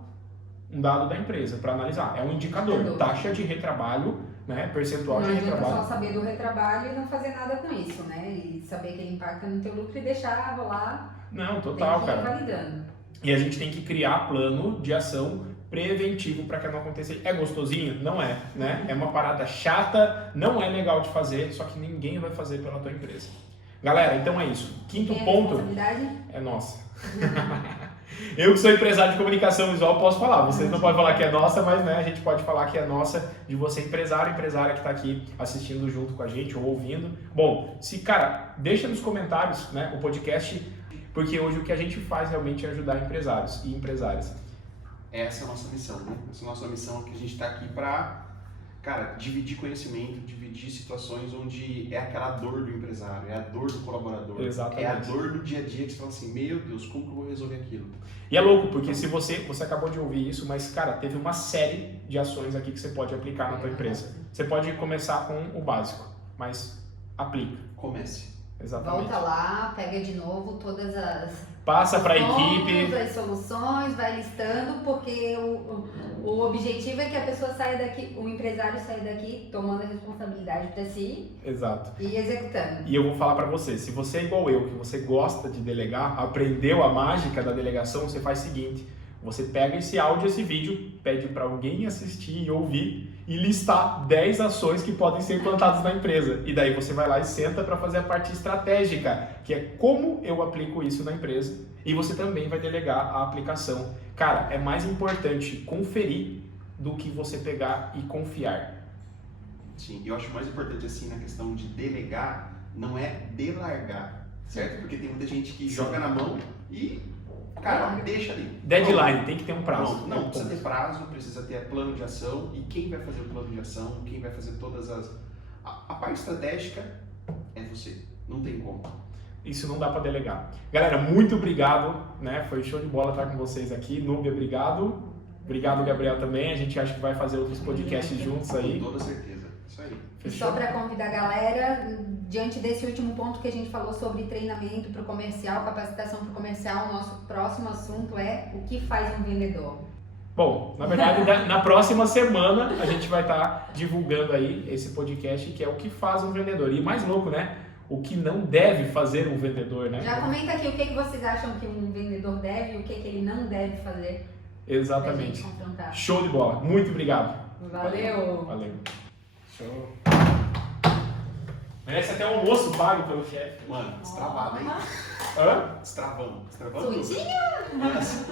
da empresa para analisar. É um indicador. Taxa de retrabalho, né? Percentual de retrabalho. Não adianta só saber do retrabalho e não fazer nada com isso, né? E saber que ele impacta no teu lucro e deixar rolar. Não, total, tem que ir cara. validando. E a gente tem que criar plano de ação preventivo para que não aconteça. É gostosinho? Não é, né? É uma parada chata, não é legal de fazer, só que ninguém vai fazer pela tua empresa. Galera, então é isso. Quinto Tem a ponto responsabilidade? é nossa. Eu que sou empresário de comunicação visual posso falar. Vocês não podem falar que é nossa, mas né, a gente pode falar que é nossa de você empresário, empresária que está aqui assistindo junto com a gente ou ouvindo. Bom, cara, deixa nos comentários, né, o podcast, porque hoje o que a gente faz realmente é ajudar empresários e empresárias. Essa é a nossa missão, né? Essa é a nossa missão, que a gente está aqui para, cara, dividir conhecimento, dividir situações onde é aquela dor do empresário, é a dor do colaborador. Exatamente. É a dor do dia a dia que você fala assim, meu Deus, como que eu vou resolver aquilo? E é louco, porque se você acabou de ouvir isso, mas, cara, teve uma série de ações aqui que você pode aplicar na tua empresa. Você pode começar com o básico, mas aplica. Comece. Exatamente. Volta lá, pega de novo todas as Passa para a pontos, equipe. as soluções, vai listando, porque o objetivo é que a pessoa saia daqui, o empresário saia daqui tomando a responsabilidade para si Exato. e executando. E eu vou falar para você, se você é igual eu, que você gosta de delegar, aprendeu a mágica da delegação, você faz o seguinte, você pega esse áudio, esse vídeo, pede para alguém assistir e ouvir e listar 10 ações que podem ser implantadas na empresa. E daí você vai lá e senta para fazer a parte estratégica, que é como eu aplico isso na empresa. E você também vai delegar a aplicação. Cara, é mais importante conferir do que você pegar e confiar. Sim, eu acho mais importante assim na questão de delegar, não é delargar, certo? Porque tem muita gente que joga na mão e, cara, deixa ali. Deadline, tem que ter um prazo. Pronto, não precisa ter prazo, precisa ter plano de ação. E quem vai fazer o plano de ação, quem vai fazer todas as... A parte estratégica é você, não tem como. Isso não dá para delegar. Galera, muito obrigado, né? Foi show de bola estar com vocês aqui. Núbia, obrigado. Obrigado, Gabriel, também. A gente acha que vai fazer outros podcasts juntos aí. Com toda certeza, isso aí. E só para convidar a galera, diante desse último ponto que a gente falou sobre treinamento para o comercial, capacitação para o comercial, o nosso próximo assunto é o que faz um vendedor. Bom, na verdade, na próxima semana a gente vai estar divulgando aí esse podcast que é o que faz um vendedor. E mais louco, né? O que não deve fazer um vendedor, né? Já comenta aqui o que vocês acham que um vendedor deve e o que ele não deve fazer. Exatamente. Pra gente confrontar. Show de bola. Muito obrigado. Valeu! Valeu. Show. Merece até um almoço pago pelo chefe. Mano, destravado, hein? Hã? Destravamos tudo. Suitinho? Nossa.